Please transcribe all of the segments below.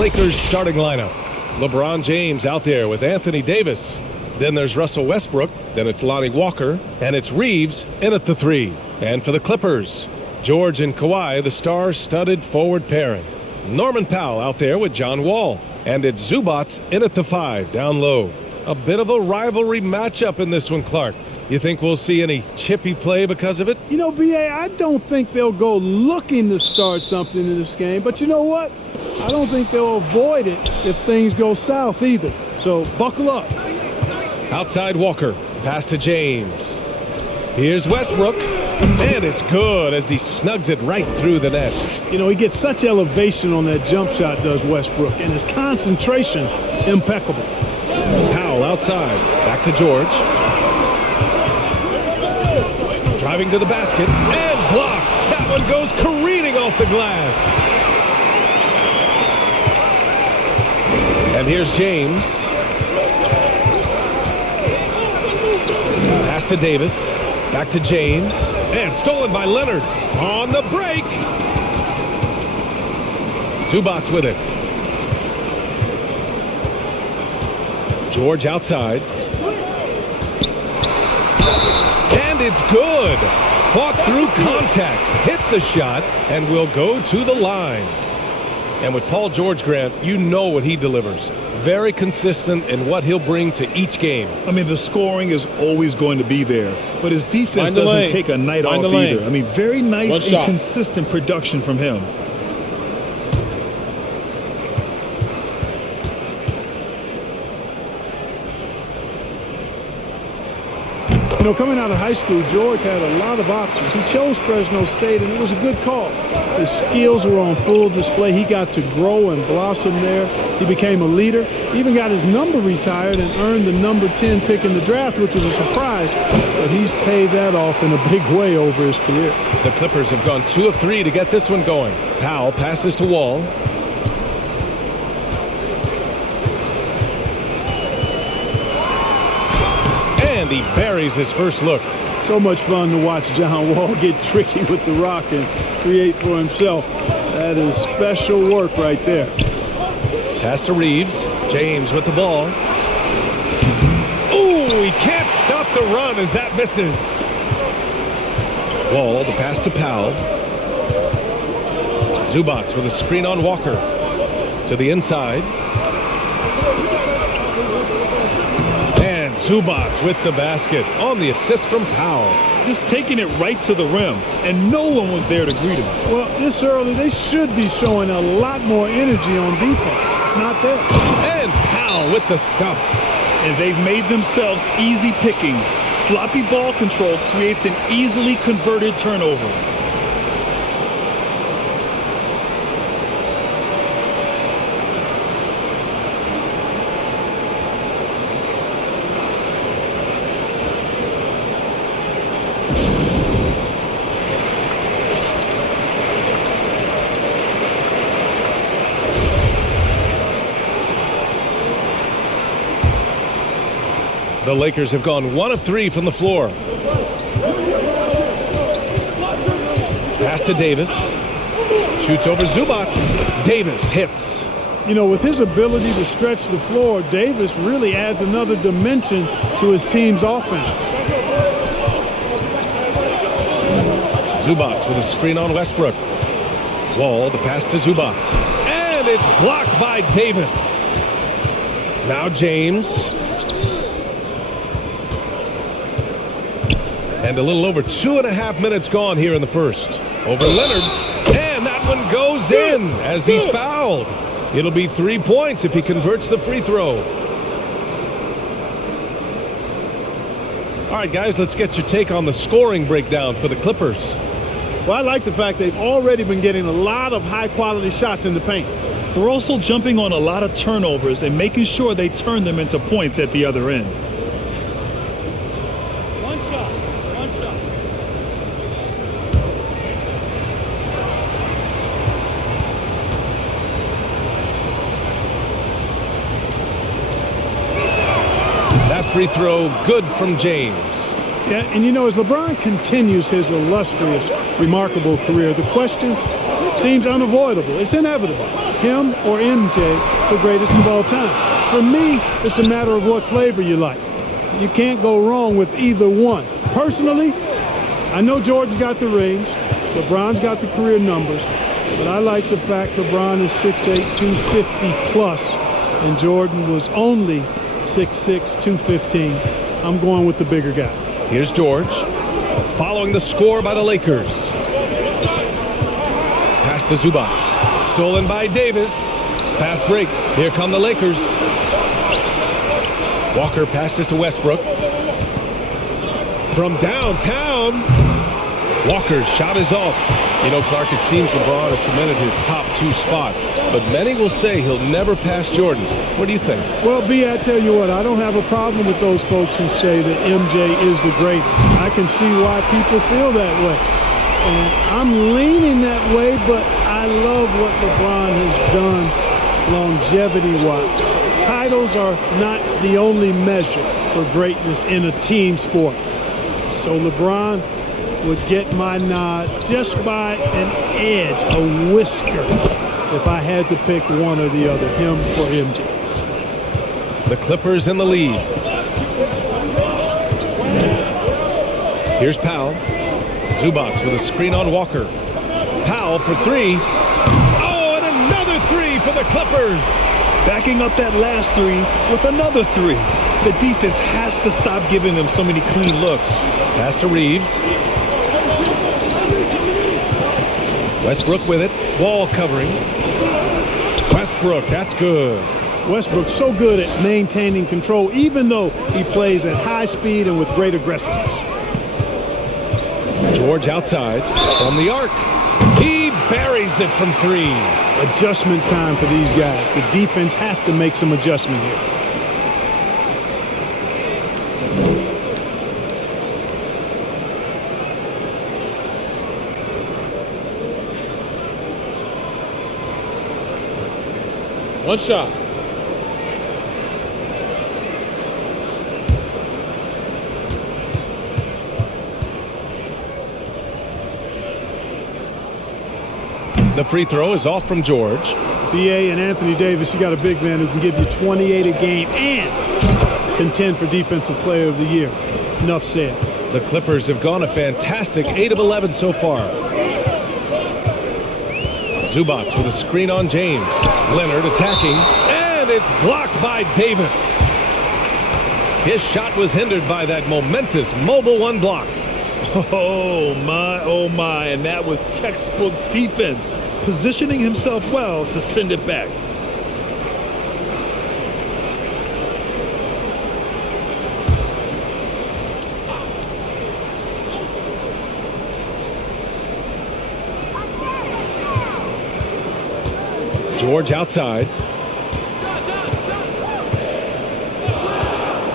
Lakers starting lineup. LeBron James out there with Anthony Davis. Then there's Russell Westbrook. Then it's Lonnie Walker. And it's Reeves in at the 3. And for the Clippers, George and Kawhi, the star-studded forward pairing. Norman Powell out there with John Wall. And it's Zubats in at the 5, down low. A bit of a rivalry matchup in this one, Clark. You think we'll see any chippy play because of it? You know, B.A., I don't think they'll go looking to start something in this game. But you know what? I don't think they'll avoid it if things go south either. So buckle up. Outside Walker. Pass to James. Here's Westbrook. And it's good as he snugs it right through the net. You know, he gets such elevation on that jump shot, does Westbrook. And his concentration, impeccable. Powell outside. Back to George. Driving to the basket, and blocked. That one goes careening off the glass. And here's James. Pass to Davis. Back to James. And stolen by Leonard. On the break. Zubats with it. George outside. And it's good. Fought through contact, hit the shot, and will go to the line. And with Paul George, Grant, you know what he delivers. Very consistent in what he'll bring to each game. I mean, the scoring is always going to be there, but his defense doesn't take a night off either. I mean, very nice and consistent production from him. You know, coming out of high school, George had a lot of options. He chose Fresno State, and it was a good call. His skills were on full display. He got to grow and blossom there. He became a leader. Even got his number retired and earned the number 10 pick in the draft, which was a surprise. But he's paid that off in a big way over his career. The Clippers have gone 2 of 3 to get this one going. Powell passes to Wall. And he buries his first look. So much fun to watch John Wall get tricky with the rock and create for himself. That is special work right there. Pass to Reeves. James with the ball. Ooh, he can't stop the run as that misses. Wall, the pass to Powell. Zubats with a screen on Walker. To the inside. And Zubats with the basket on the assist from Powell. Just taking it right to the rim, and no one was there to greet him. Well, this early, they should be showing a lot more energy on defense. It's not there. And Powell with the stuff. And they've made themselves easy pickings. Sloppy ball control creates an easily converted turnover. The Lakers have gone 1 of 3 from the floor. Pass to Davis. Shoots over Zubats. Davis hits. You know, with his ability to stretch the floor, Davis really adds another dimension to his team's offense. Zubats with a screen on Westbrook. Wall, the pass to Zubats. And it's blocked by Davis. Now James. And a little over 2.5 minutes gone here in the first. Over Leonard. And that one goes in as he's fouled. It'll be 3 points if he converts the free throw. All right, guys, let's get your take on the scoring breakdown for the Clippers. Well, I like the fact they've already been getting a lot of high-quality shots in the paint. They're also jumping on a lot of turnovers and making sure they turn them into points at the other end. Free throw good from James. Yeah, and you know, as LeBron continues his illustrious, remarkable career, the question seems unavoidable. It's inevitable. him or MJ for greatest of all time. For me, it's a matter of what flavor you like. You can't go wrong with either one. Personally, I know Jordan's got the rings, LeBron's got the career numbers, but I like the fact LeBron is 6'8", 250 plus, and Jordan was only 6'6", 215. I'm going with the bigger guy. Here's George, following the score by the Lakers. Pass to Zubac, stolen by Davis. Fast break. Here come the Lakers. Walker passes to Westbrook. From downtown, Walker's shot is off. You know, Clark, it seems LeBron has cemented his top 2 spot, but many will say he'll never pass Jordan. What do you think? Well, B, I tell you what, I don't have a problem with those folks who say that MJ is the greatest. I can see why people feel that way. And I'm leaning that way, but I love what LeBron has done longevity-wise. Titles are not the only measure for greatness in a team sport. So LeBron would get my nod just by an edge, a whisker, if I had to pick one or the other, him or MJ. The Clippers in the lead. Here's Powell. Zubac with a screen on Walker. Powell for 3. Oh, and another 3 for the Clippers. Backing up that last 3 with another 3. The defense has to stop giving them so many clean looks. Pass to Reeves. Westbrook with it. Wall covering. Westbrook, that's good. Westbrook's so good at maintaining control, even though he plays at high speed and with great aggressiveness. George outside from the arc. He buries it from 3. Adjustment time for these guys. The defense has to make some adjustment here. One shot. The free throw is off from George. BA and Anthony Davis, you got a big man who can give you 28 a game and contend for Defensive Player of the Year. Enough said. The Clippers have gone a fantastic 8 of 11 so far. Zubac with a screen on James. Leonard attacking, and it's blocked by Davis. His shot was hindered by that momentous mobile 1 block. Oh my, and that was textbook defense, positioning himself well to send it back. George outside.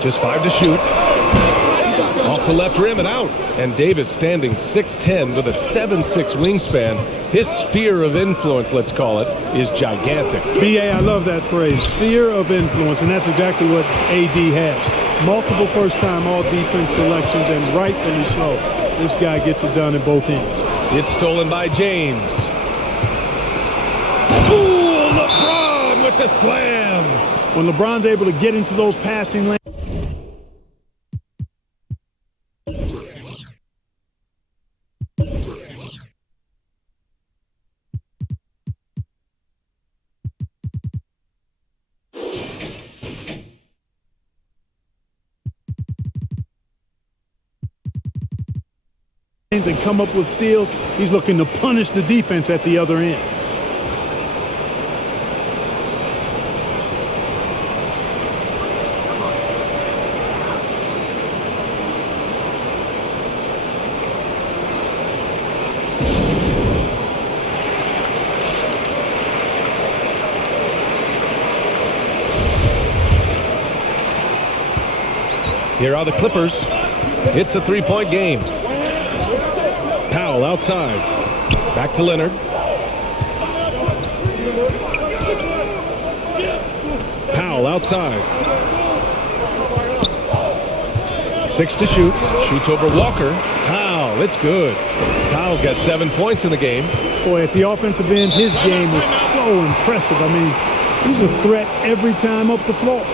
Just 5 to shoot. Off the left rim and out. And Davis standing 6'10" with a 7'6" wingspan. His sphere of influence, let's call it, is gigantic. BA, I love that phrase, sphere of influence, and that's exactly what AD has. Multiple first-time all-defense selections, and rightfully so. This guy gets it done in both ends. It's stolen by James. Ooh, LeBron with the slam. When LeBron's able to get into those passing lanes, and come up with steals, he's looking to punish the defense at the other end. Here are the Clippers. It's a 3-point game. Powell outside. Back to Leonard. Powell outside. 6 to shoot. Shoots over Walker. Powell, it's good. Powell's got 7 points in the game. Boy, at the offensive end, his game is so impressive. I mean, he's a threat every time up the floor.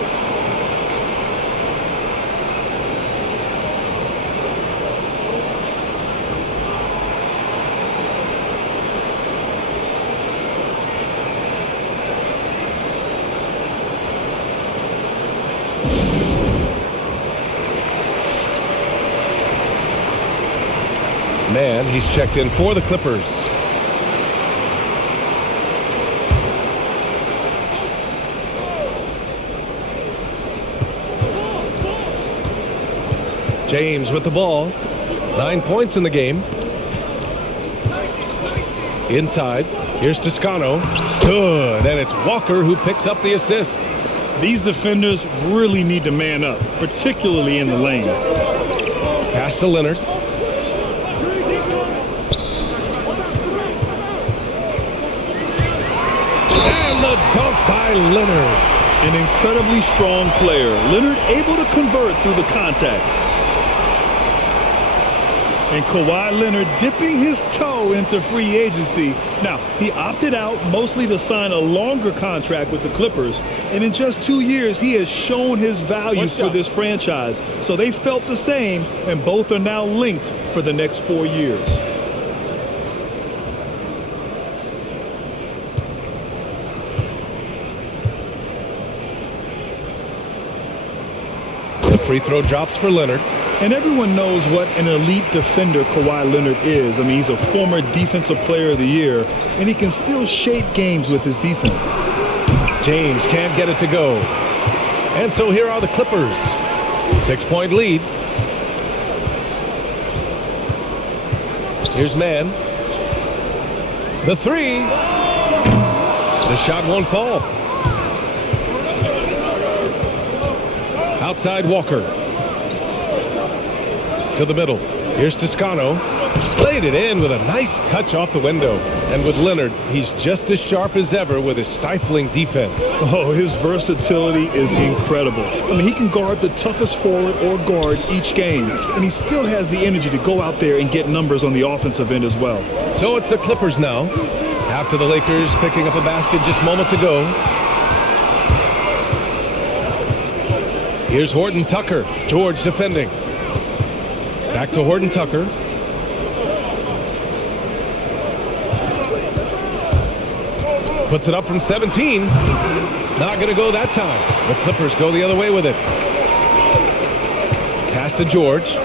Man, he's checked in for the Clippers. James with the ball. 9 points in the game. Inside. Here's Toscano. Good. And it's Walker who picks up the assist. These defenders really need to man up, particularly in the lane. Pass to Leonard. And the dunk by Leonard. An incredibly strong player. Leonard able to convert through the contact. And Kawhi Leonard dipping his toe into free agency. Now, he opted out mostly to sign a longer contract with the Clippers. And in just 2 years, he has shown his value for this franchise. So they felt the same, and both are now linked for the next 4 years. The free throw drops for Leonard. And everyone knows what an elite defender Kawhi Leonard is. I mean, he's a former Defensive Player of the Year, and he can still shape games with his defense. James can't get it to go. And so here are the Clippers. 6-point lead. Here's Mann. The three. The shot won't fall. Outside Walker. To the middle. Here's Toscano. Played it in with a nice touch off the window. And with Leonard, he's just as sharp as ever with his stifling defense. Oh, his versatility is incredible. I mean, he can guard the toughest forward or guard each game. And he still has the energy to go out there and get numbers on the offensive end as well. So it's the Clippers now. After the Lakers picking up a basket just moments ago. Here's Horton Tucker. George defending. Back to Horton Tucker. Puts it up from 17. Not going to go that time. The Clippers go the other way with it. Pass to George.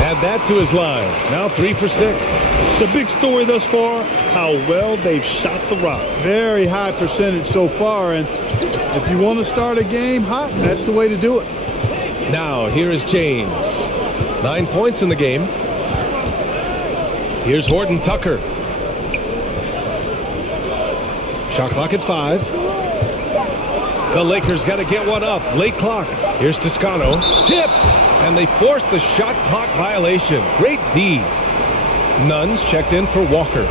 Add that to his line. Now 3 for 6. The big story thus far, how well they've shot the rock. Very high percentage so far, and if you want to start a game hot, that's the way to do it. Now, here is James. 9 points in the game. Here's Horton Tucker. Shot clock at 5. The Lakers got to get one up. Late clock. Here's Toscano. Tipped! And they forced the shot clock violation. Great D. Nuns checked in for Walker.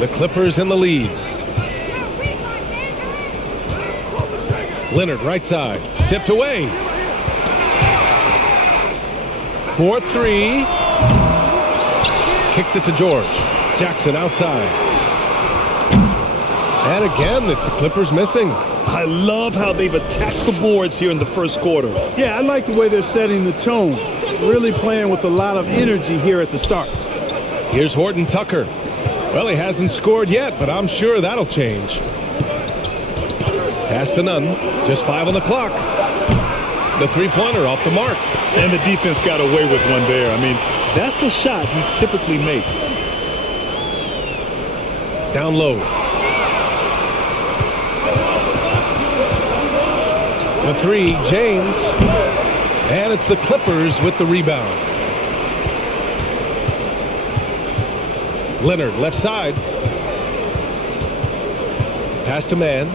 The Clippers in the lead. Leonard right side. Tipped away. 4-3. Kicks it to George. Jackson outside. And again, it's the Clippers missing. I love how they've attacked the boards here in the first quarter. Yeah, I like the way they're setting the tone. Really playing with a lot of energy here at the start. Here's Horton Tucker. Well, he hasn't scored yet, but I'm sure that'll change. Pass to Nunn. Just 5 on the clock. The three-pointer off the mark. And the defense got away with one there. I mean, that's a shot he typically makes. Down low. The three, James. And it's the Clippers with the rebound. Leonard, left side. Pass to Mann.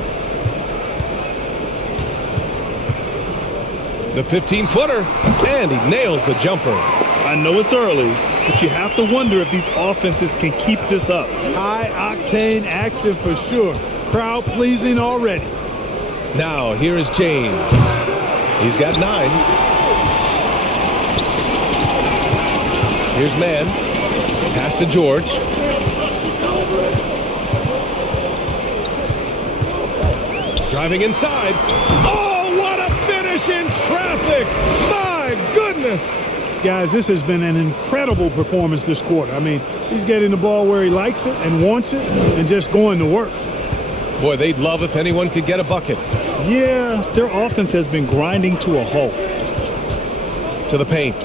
The 15-footer. And he nails the jumper. I know it's early, but you have to wonder if these offenses can keep this up. High-octane action for sure. Crowd-pleasing already. Now, here is James. He's got 9. Here's Mann. Pass to George. Driving inside. Oh, what a finish in traffic! My goodness! Guys, this has been an incredible performance this quarter. I mean, he's getting the ball where he likes it and wants it and just going to work. Boy, they'd love if anyone could get a bucket. Yeah, their offense has been grinding to a halt. To the paint.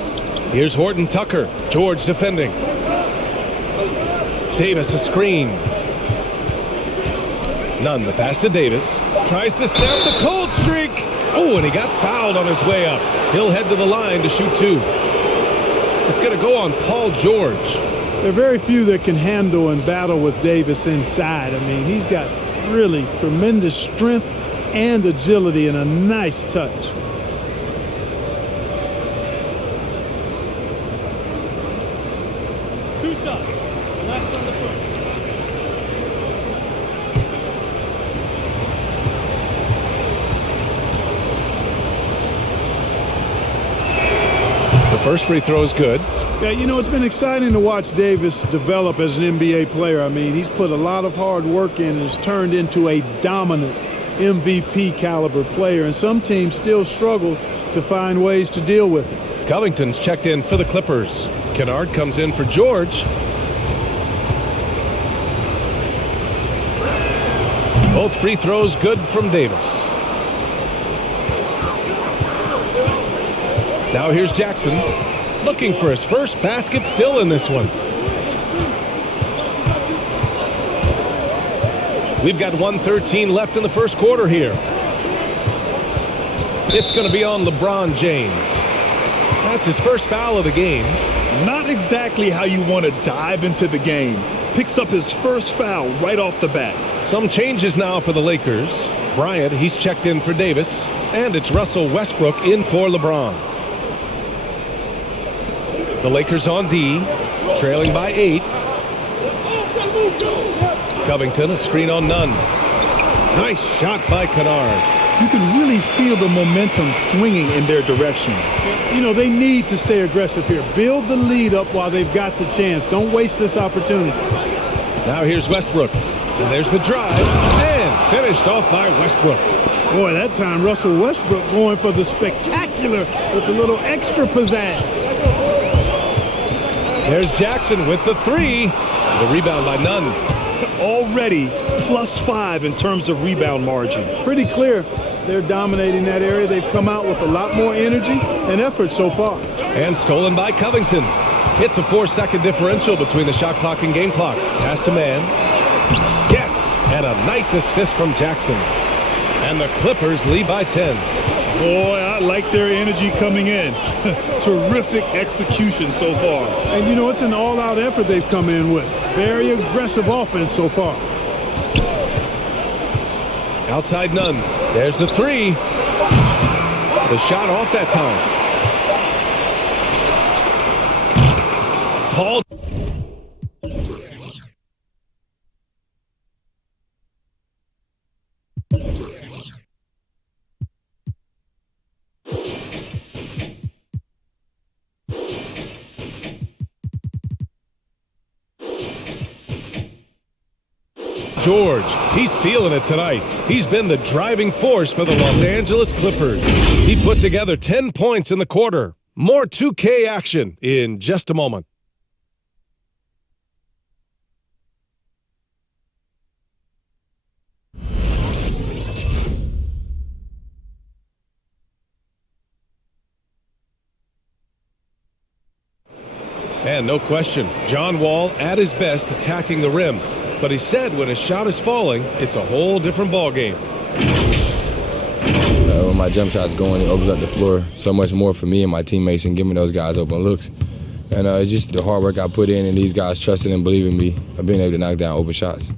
Here's Horton Tucker. George defending. Davis a screen. Nunn the pass to Davis. Tries to snap the cold streak. Oh, and he got fouled on his way up. He'll head to the line to shoot 2. It's going to go on Paul George. There are very few that can handle and battle with Davis inside. I mean, he's got really tremendous strength and agility and a nice touch. Two shots. Last on the first. The first free throw is good. Yeah, you know, it's been exciting to watch Davis develop as an NBA player. I mean, he's put a lot of hard work in and has turned into a dominant MVP caliber player, and some teams still struggle to find ways to deal with it. Covington's checked in for the Clippers. Kennard comes in for George. Both free throws good from Davis. Now here's Jackson, looking for his first basket, still in this one. We've got 1:13 left in the first quarter here. It's going to be on LeBron James. That's his first foul of the game. Not exactly how you want to dive into the game. Picks up his first foul right off the bat. Some changes now for the Lakers. Bryant, he's checked in for Davis. And it's Russell Westbrook in for LeBron. The Lakers on D, trailing by 8. Covington, a screen on Nunn. Nice shot by Kennard. You can really feel the momentum swinging in their direction. You know, they need to stay aggressive here. Build the lead up while they've got the chance. Don't waste this opportunity. Now here's Westbrook. And there's the drive. And finished off by Westbrook. Boy, that time Russell Westbrook going for the spectacular with a little extra pizzazz. There's Jackson with the 3. The rebound by Nunn. Already +5 in terms of rebound margin. Pretty clear they're dominating that area. They've come out with a lot more energy and effort so far. And stolen by Covington. It's a 4-second differential between the shot clock and game clock. Pass to Mann. Yes! And a nice assist from Jackson. And the Clippers lead by 10. Boy, I like their energy coming in. Terrific execution so far. And, you know, it's an all-out effort they've come in with. Very aggressive offense so far. Outside Nunn. There's the 3. The shot off that time. Paul. George, he's feeling it tonight. He's been the driving force for the Los Angeles Clippers. He put together 10 points in the quarter. More 2K action in just a moment. And no question, John Wall at his best attacking the rim. But he said when his shot is falling, it's a whole different ballgame. When my jump shot's going, it opens up the floor so much more for me and my teammates and giving those guys open looks. And it's just the hard work I put in and these guys trusting and believing me of being able to knock down open shots.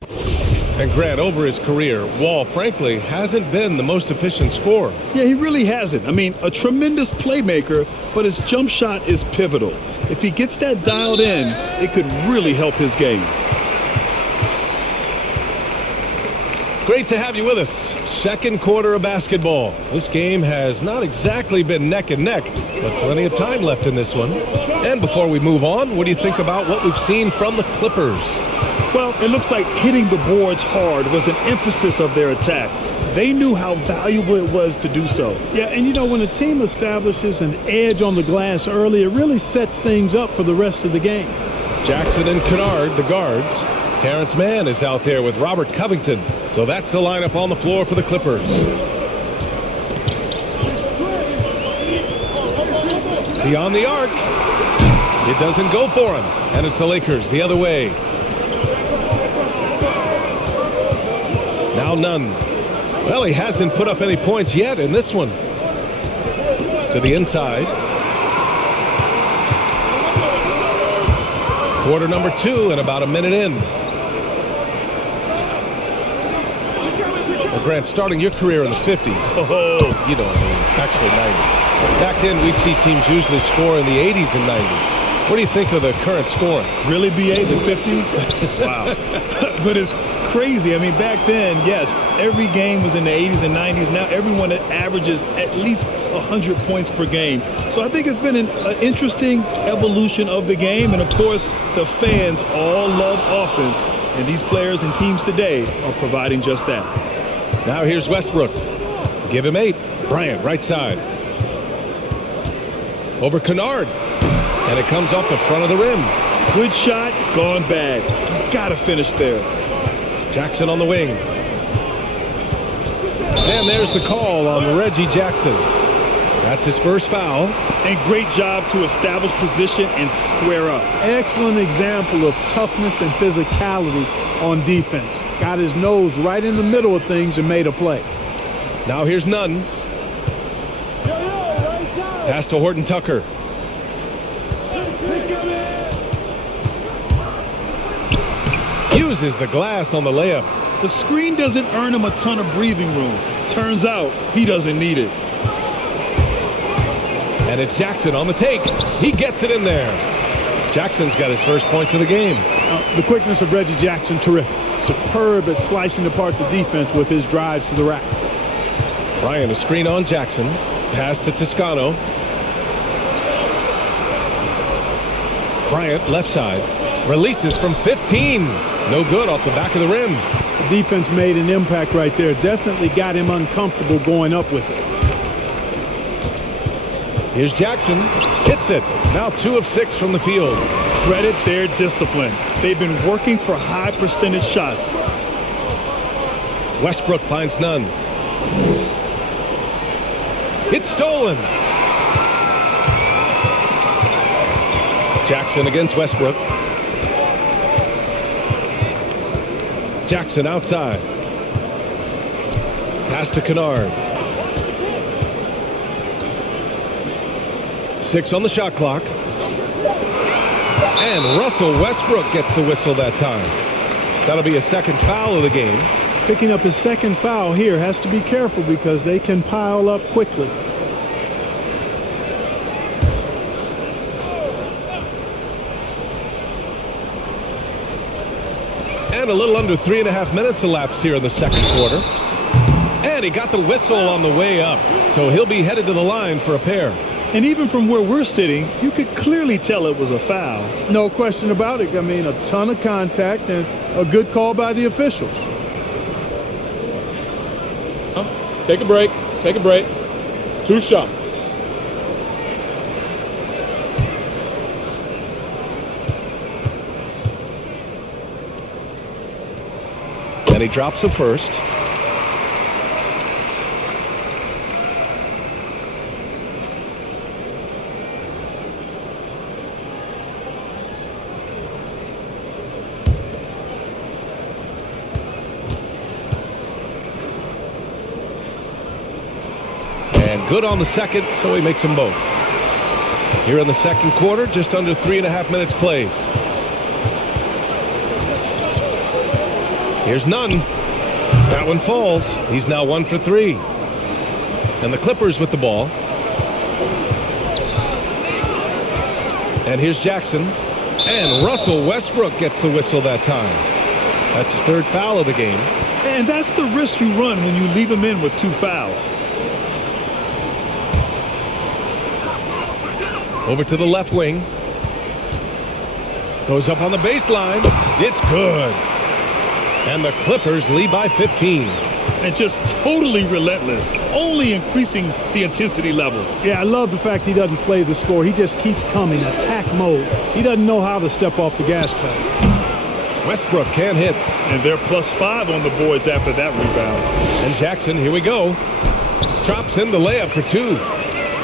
And Grant, over his career, Wall, frankly, hasn't been the most efficient scorer. Yeah, he really hasn't. I mean, a tremendous playmaker, but his jump shot is pivotal. If he gets that dialed in, it could really help his game. Great to have you with us. Second quarter of basketball. This game has not exactly been neck and neck, but plenty of time left in this one. And before we move on, what do you think about what we've seen from the Clippers? Well, it looks like hitting the boards hard was an emphasis of their attack. They knew how valuable it was to do so. Yeah, and you know, when a team establishes an edge on the glass early, it really sets things up for the rest of the game. Jackson and Kennard, the guards. Terrence Mann is out there with Robert Covington. So that's the lineup on the floor for the Clippers. Beyond the arc. It doesn't go for him. And it's the Lakers the other way. Now Nunn. Well, he hasn't put up any points yet in this one. To the inside. Quarter number 2 and about a minute in. Well, Grant, starting your career in the 50s. Oh, You know what I mean. Actually, 90s. Back then, we'd see teams usually score in the 80s and 90s. What do you think of the current scoring? really, BA, the 50s? Wow. But it's crazy. I mean, back then, yes, every game was in the 80s and 90s. Now everyone averages at least 100 points per game. So I think it's been an interesting evolution of the game. And, of course, the fans all love offense. And these players and teams today are providing just that. Now here's Westbrook. Give him 8. Bryant, right side. Over Kennard. And it comes off the front of the rim. Good shot, gone bad. Got to finish there. Jackson on the wing. And there's the call on Reggie Jackson. That's his first foul. And great job to establish position and square up. Excellent example of toughness and physicality on defense. Got his nose right in the middle of things and made a play. Now here's Nunn. Pass to Horton Tucker. Uses the glass on the layup. The screen doesn't earn him a ton of breathing room. Turns out he doesn't need it. And it's Jackson on the take. He gets it in there. Jackson's got his first points of the game. The quickness of Reggie Jackson, terrific. Superb at slicing apart the defense with his drives to the rack. Bryant, a screen on Jackson. Pass to Toscano. Bryant, left side. Releases from 15. No good off the back of the rim. The defense made an impact right there. Definitely got him uncomfortable going up with it. Here's Jackson. Hits it. Now 2 of 6 from the field. Credit their discipline. They've been working for high percentage shots. Westbrook finds none. It's stolen. Jackson against Westbrook. Jackson outside. Pass to Kennard. 6 on the shot clock. And Russell Westbrook gets the whistle that time. That'll be a second foul of the game. Picking up his second foul here, has to be careful because they can pile up quickly. And a little under 3.5 minutes elapsed here in the second quarter. And he got the whistle on the way up. So he'll be headed to the line for a pair. And even from where we're sitting, you could clearly tell it was a foul. No question about it. I mean, a ton of contact and a good call by the officials. Take a break. Take a break. 2 shots. And he drops the first. And good on the second, so he makes them both. Here in the second quarter, just under 3.5 minutes played. Here's Nunn. That one falls. He's now 1 for 3. And the Clippers with the ball. And here's Jackson. And Russell Westbrook gets the whistle that time. That's his third foul of the game. And that's the risk you run when you leave him in with 2 fouls. Over to the left wing. Goes up on the baseline. It's good. And the Clippers lead by 15. And just totally relentless, only increasing the intensity level. Yeah, I love the fact he doesn't play the score. He just keeps coming, attack mode. He doesn't know how to step off the gas pedal. Westbrook can't hit. And they're +5 on the boards after that rebound. And Jackson, here we go. Drops in the layup for 2.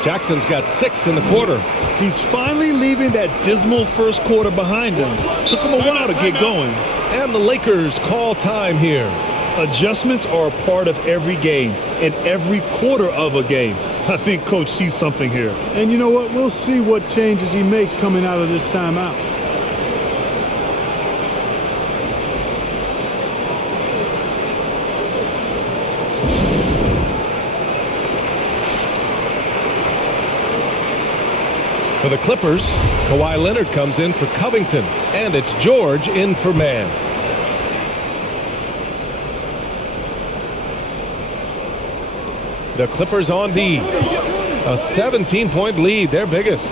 Jackson's got 6 in the quarter. He's finally leaving that dismal first quarter behind him. Took him a while to get going. And the Lakers call time here. Adjustments are a part of every game and every quarter of a game. I think Coach sees something here. And you know what? We'll see what changes he makes coming out of this timeout. For the Clippers, Kawhi Leonard comes in for Covington. And it's George in for man. The Clippers on D. A 17-point lead, their biggest.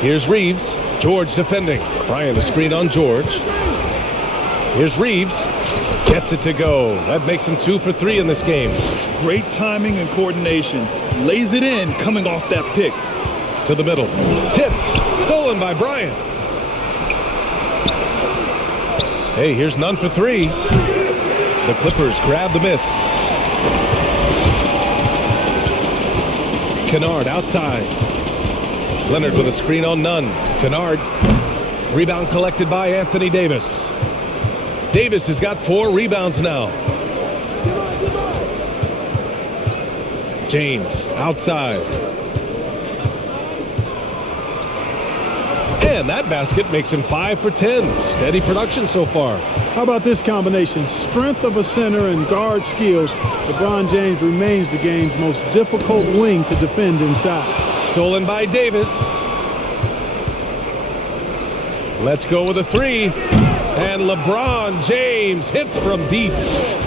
Here's Reeves. George defending. Bryant a screen on George. Here's Reeves. Gets it to go. That makes him 2 for 3 in this game. Great timing and coordination. Lays it in coming off that pick. To the middle. Tipped. Stolen by Bryant. Hey, here's none for 3. The Clippers grab the miss. Kennard outside. Leonard with a screen on none. Kennard. Rebound collected by Anthony Davis. Davis has got 4 rebounds now. James outside. And that basket makes him 5 for 10. Steady production so far. How about this combination? Strength of a center and guard skills. LeBron James remains the game's most difficult wing to defend inside. Stolen by Davis. Let's go with a 3. And LeBron James hits from deep.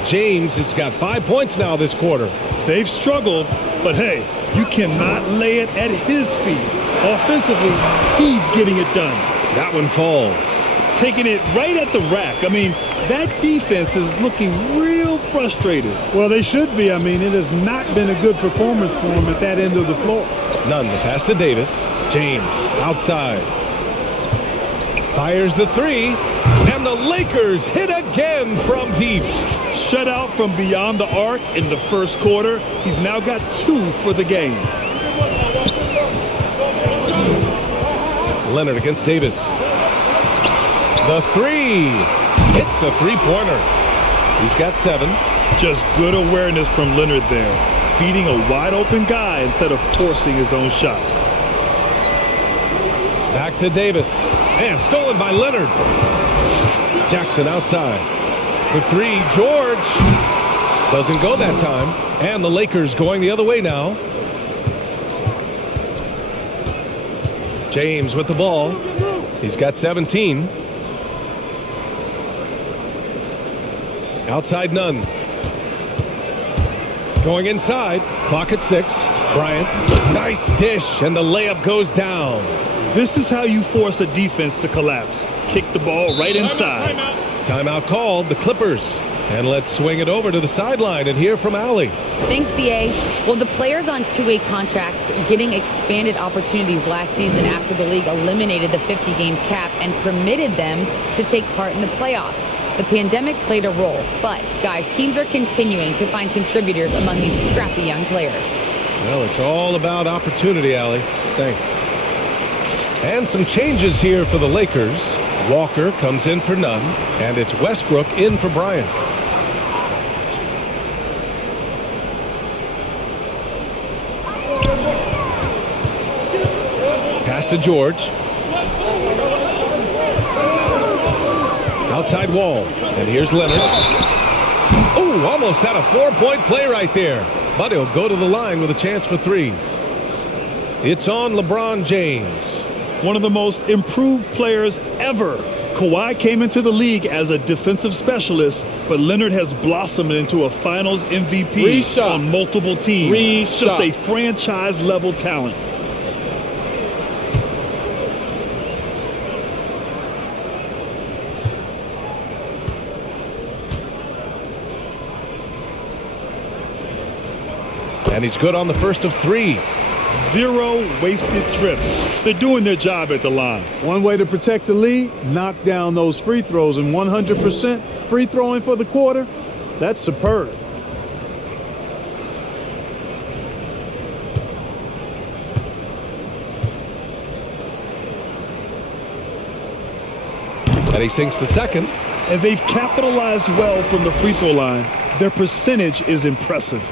James has got 5 points now this quarter. They've struggled, but hey, you cannot lay it at his feet. Offensively, he's getting it done. That one falls. Taking it right at the rack. I mean, that defense is looking real frustrated. Well, they should be. I mean, it has not been a good performance for him at that end of the floor. None. The pass to Davis. James outside. Fires the 3. And the Lakers hit again from deep. Shutout from beyond the arc in the first quarter. He's now got 2 for the game. Leonard against Davis. The 3. Hits the 3-pointer. He's got 7. Just good awareness from Leonard there. Feeding a wide open guy instead of forcing his own shot. Back to Davis. And stolen by Leonard. Jackson outside. For 3, George. Doesn't go that time. And the Lakers going the other way now. James with the ball. He's got 17. Outside none. Going inside. Clock at 6. Bryant. Nice dish. And the layup goes down. This is how you force a defense to collapse. Kick the ball right inside. Timeout called. The Clippers. And let's swing it over to the sideline and hear from Allie. Thanks, B.A. Well, the players on two-way contracts getting expanded opportunities last season after the league eliminated the 50-game cap and permitted them to take part in the playoffs. The pandemic played a role, but, guys, teams are continuing to find contributors among these scrappy young players. Well, it's all about opportunity, Allie. Thanks. And some changes here for the Lakers. Walker comes in for none, and it's Westbrook in for Bryant. Pass to George. Outside wall. And here's Leonard. Oh, almost had a 4-point play right there. But he'll go to the line with a chance for 3. It's on LeBron James. One of the most improved players ever. Kawhi came into the league as a defensive specialist, but Leonard has blossomed into a finals MVP on multiple teams. Just a franchise-level talent. And he's good on the first of 3. 0 wasted trips. They're doing their job at the line. One way to protect the lead, knock down those free throws, and 100% free throwing for the quarter, that's superb. And he sinks the second. And they've capitalized well from the free throw line. Their percentage is impressive.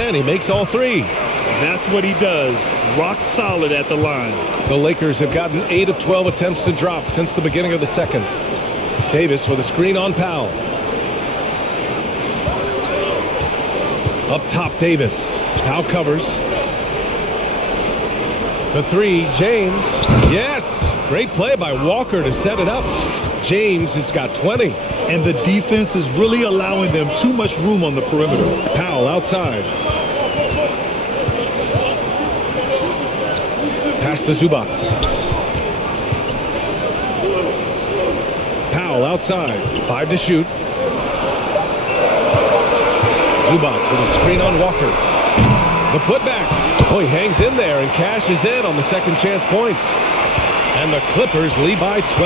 And he makes all 3. That's what he does. Rock solid at the line. The Lakers have gotten 8 of 12 attempts to drop since the beginning of the second. Davis with a screen on Powell. Up top, Davis. Powell covers. For 3, James. Yes! Great play by Walker to set it up. James has got 20. And the defense is really allowing them too much room on the perimeter. Powell outside. Pass to Zubac. Powell outside. 5 to shoot. Zubac with a screen on Walker. The putback. Oh, he hangs in there and cashes in on the second chance points. And the Clippers lead by 12.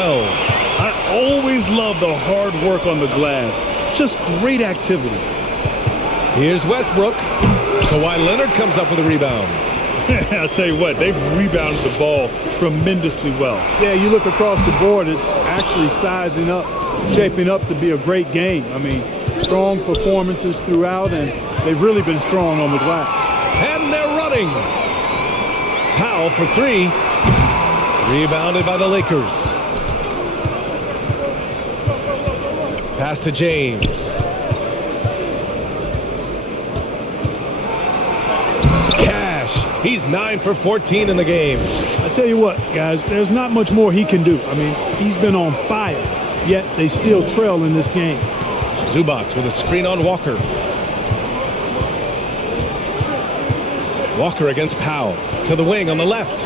I always love the hard work on the glass. Just great activity. Here's Westbrook. Kawhi Leonard comes up with a rebound. I'll tell you what, they've rebounded the ball tremendously well. Yeah, you look across the board, it's actually sizing up, shaping up to be a great game. I mean, strong performances throughout, and they've really been strong on the glass. And they're running. Powell for 3. Rebounded by the Lakers. Pass to James. He's 9 for 14 in the game. I tell you what, guys, there's not much more he can do. I mean, he's been on fire, yet they still trail in this game. Zubac with a screen on Walker. Walker against Powell. To the wing on the left.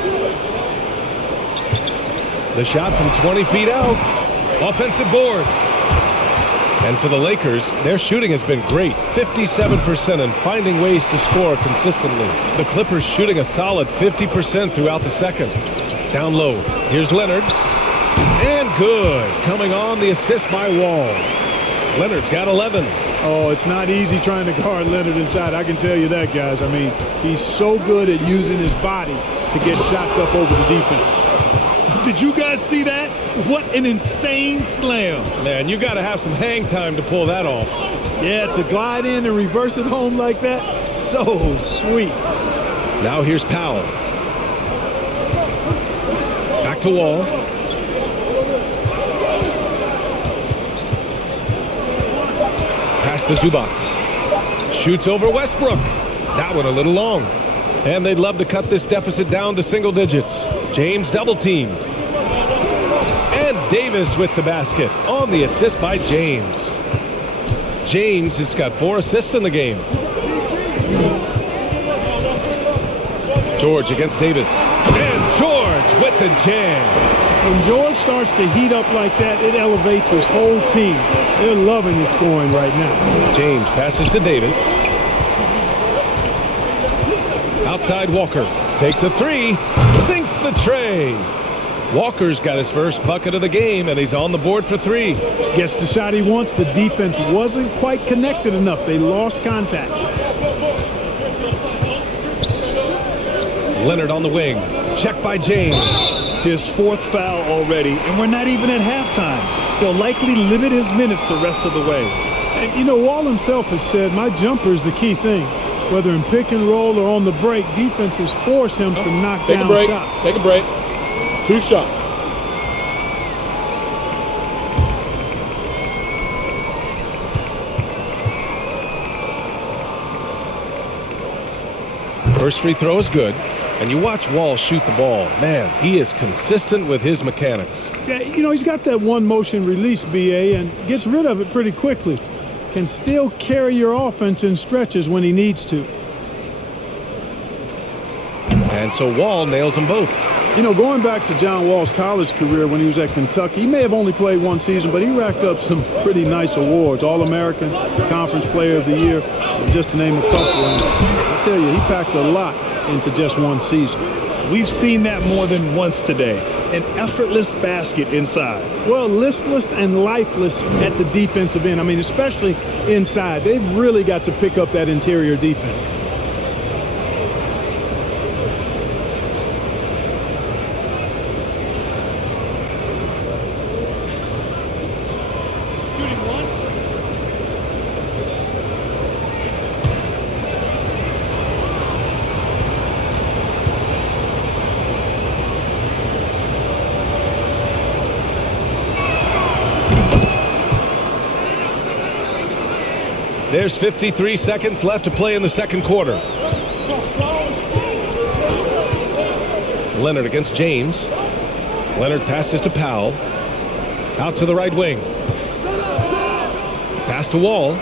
The shot from 20 feet out. Offensive board. And for the Lakers, their shooting has been great. 57% and finding ways to score consistently. The Clippers shooting a solid 50% throughout the second. Down low. Here's Leonard. And good. Coming on the assist by Wall. Leonard's got 11. Oh, it's not easy trying to guard Leonard inside. I can tell you that, guys. I mean, he's so good at using his body to get shots up over the defense. Did you guys see that? What an insane slam. Man, you got to have some hang time to pull that off. Yeah, to glide in and reverse it home like that, so sweet. Now here's Powell. Back to Wall. Pass to Zubac. Shoots over Westbrook. That one a little long. And they'd love to cut this deficit down to single digits. James double-teamed. And Davis with the basket on the assist by James. James has got 4 assists in the game. George against Davis. And George with the jam. When George starts to heat up like that, it elevates his whole team. They're loving the scoring right now. James passes to Davis. Outside Walker. Takes a 3. Sinks the tray. Walker's got his first bucket of the game, and he's on the board for 3. Gets the shot he wants. The defense wasn't quite connected enough. They lost contact. Leonard on the wing. Checked by James. His 4th foul already, and we're not even at halftime. They'll likely limit his minutes the rest of the way. And, you know, Wall himself has said, my jumper is the key thing. Whether in pick and roll or on the break, defenses force him to knock Take down a break. shots. Take a break. 2 shots. First free throw is good. And you watch Wall shoot the ball. Man, he is consistent with his mechanics. Yeah, you know, he's got that one motion release, BA, and gets rid of it pretty quickly. Can still carry your offense in stretches when he needs to. And so Wall nails them both. You know, going back to John Wall's college career when he was at Kentucky, he may have only played one season, but he racked up some pretty nice awards. All-American, Conference Player of the Year, just to name a couple. And I tell you, he packed a lot into just one season. We've seen that more than once today. An effortless basket inside. Well, listless and lifeless at the defensive end. I mean, especially inside. They've really got to pick up that interior defense. There's 53 seconds left to play in the second quarter. Leonard against James. Leonard passes to Powell. Out to the right wing. Pass to Wall.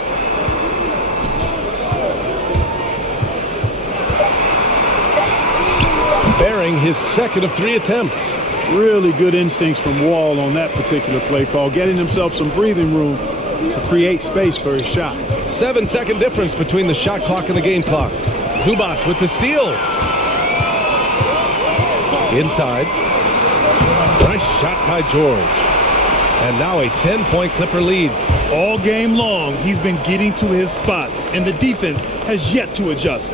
Bearing his second of 3 attempts. Really good instincts from Wall on that particular play call, getting himself some breathing room to create space for his shot. 7-second difference between the shot clock and the game clock. Zubac with the steal. Inside. Nice shot by George. And now a 10-point Clipper lead. All game long, he's been getting to his spots, and the defense has yet to adjust.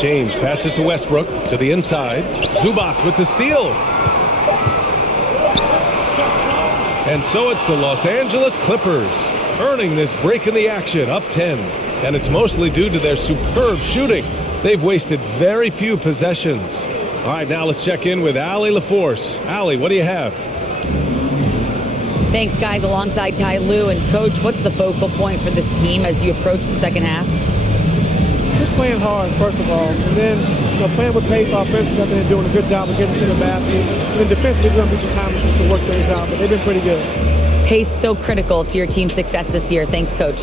James passes to Westbrook to the inside. Zubac with the steal. And so it's the Los Angeles Clippers earning this break in the action, up 10. And it's mostly due to their superb shooting. They've wasted very few possessions. All right, now let's check in with Allie LaForce. Allie, what do you have? Thanks, guys, alongside Ty Lue. And, Coach, what's the focal point for this team as you approach the second half? Just playing hard, first of all. And then, playing with pace offensively, I've been doing a good job of getting to the basket. And then defensively, there's going to be some time to work things out, but they've been pretty good. Pace so critical to your team's success this year. Thanks, Coach.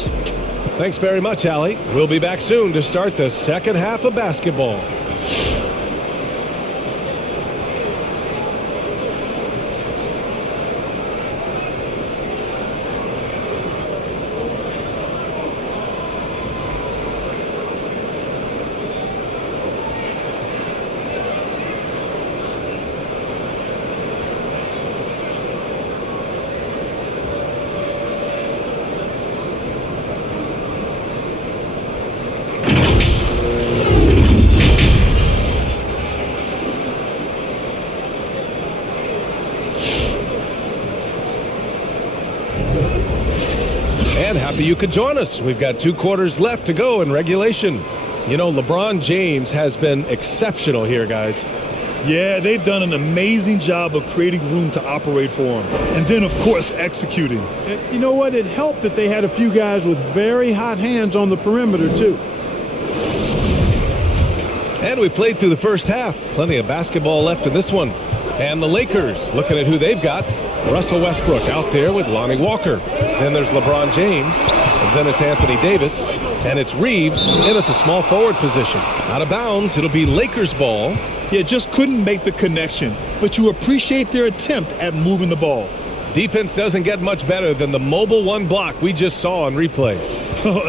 Thanks very much, Allie. We'll be back soon to start the second half of basketball. And happy you could join us. We've got 2 quarters left to go in regulation. You know, LeBron James has been exceptional here, guys. Yeah, they've done an amazing job of creating room to operate for him. And then, of course, executing. And you know what? It helped that they had a few guys with very hot hands on the perimeter, too. And we played through the first half. Plenty of basketball left in this one. And the Lakers, looking at who they've got. Russell Westbrook out there with Lonnie Walker. Then there's LeBron James. And then it's Anthony Davis. And it's Reeves in at the small forward position. Out of bounds, it'll be Lakers ball. Yeah, just couldn't make the connection. But you appreciate their attempt at moving the ball. Defense doesn't get much better than the mobile 1 block we just saw on replay.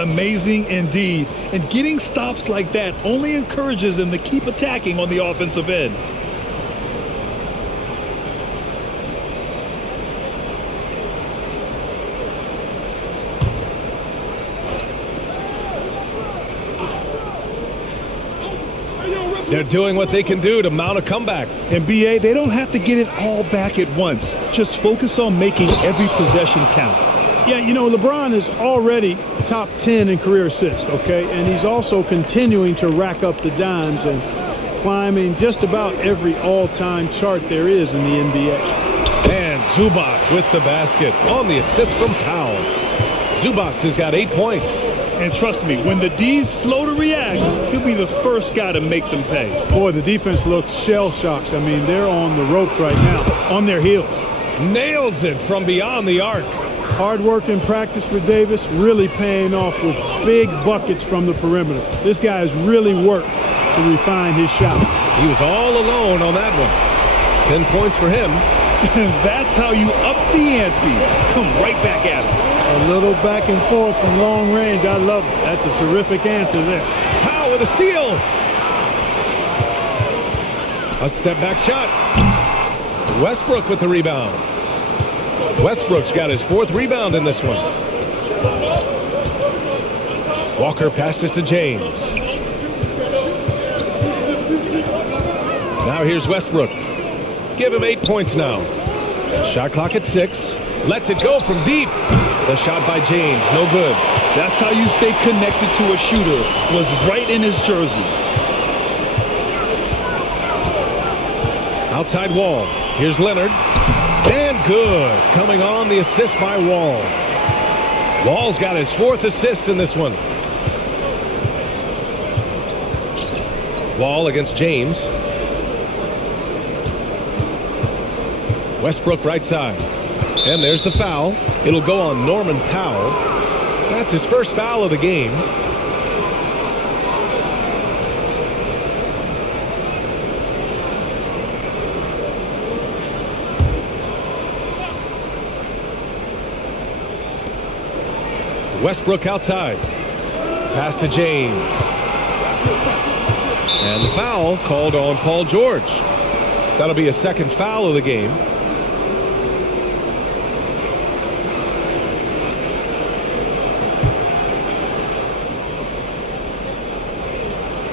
Amazing indeed. And getting stops like that only encourages them to keep attacking on the offensive end. They're doing what they can do to mount a comeback. And BA, they don't have to get it all back at once. Just focus on making every possession count. Yeah, you know, LeBron is already top 10 in career assists, okay? And he's also continuing to rack up the dimes and climbing just about every all-time chart there is in the NBA. And Zubac with the basket on the assist from Powell. Zubac has got 8 points. And trust me, when the D's slow to react, he'll be the first guy to make them pay. Boy, the defense looks shell-shocked. I mean, they're on the ropes right now, on their heels. Nails it from beyond the arc. Hard work in practice for Davis, really paying off with big buckets from the perimeter. This guy has really worked to refine his shot. He was all alone on that one. 10 points for him. And that's how you up the ante. Come right back at him. A little back and forth from long range. I love it. That's a terrific answer there. Powell with a steal. A step back shot. Westbrook with the rebound. Westbrook's got his 4th rebound in this one. Walker passes to James. Now here's Westbrook. Give him 8 points now. Shot clock at 6. Lets it go from deep. The shot by James, no good. That's how you stay connected to a shooter. Was right in his jersey. Outside Wall. Here's Leonard. And good. Coming on the assist by Wall. Wall's got his 4th assist in this one. Wall against James. Westbrook right side. And there's the foul. It'll go on Norman Powell. That's his first foul of the game. Westbrook outside. Pass to James. And the foul called on Paul George. That'll be a 2nd foul of the game.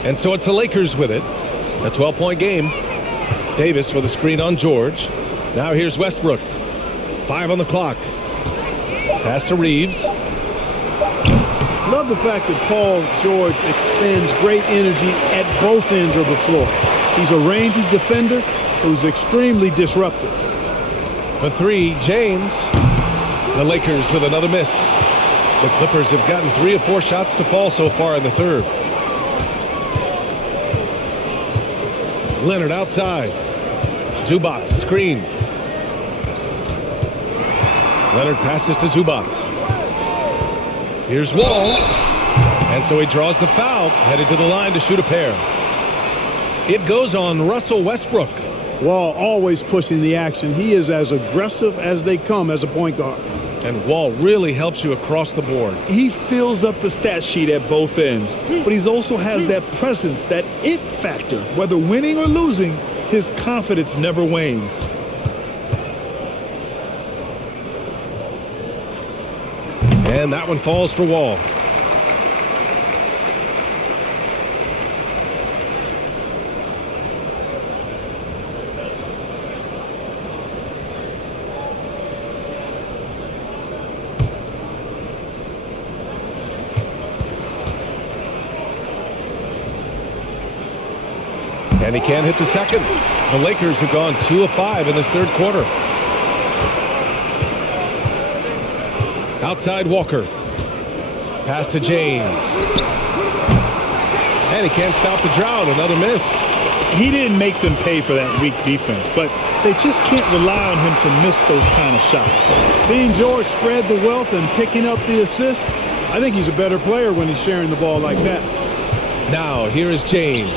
And so it's the Lakers with it. A 12-point game. Davis with a screen on George. Now here's Westbrook. 5 on the clock. Pass to Reeves. Love the fact that Paul George expends great energy at both ends of the floor. He's a rangy defender who's extremely disruptive. For 3, James. The Lakers with another miss. The Clippers have gotten 3 or 4 shots to fall so far in the 3rd. Leonard outside. Zubac screen. Leonard passes to Zubac. Here's Wall. And so he draws the foul, headed to the line to shoot a pair. It goes on Russell Westbrook. Wall always pushing the action. He is as aggressive as they come as a point guard. And Wall really helps you across the board. He fills up the stat sheet at both ends, but he also has that presence, that it factor. Whether winning or losing, his confidence never wanes. And that one falls for Wall. And he can't hit the second. The Lakers have gone 2 of 5 in this 3rd quarter. Outside Walker. Pass to James. And he can't stop the drought. Another miss. He didn't make them pay for that weak defense, but they just can't rely on him to miss those kind of shots. Seeing George spread the wealth and picking up the assist, I think he's a better player when he's sharing the ball like that. Now, here is James.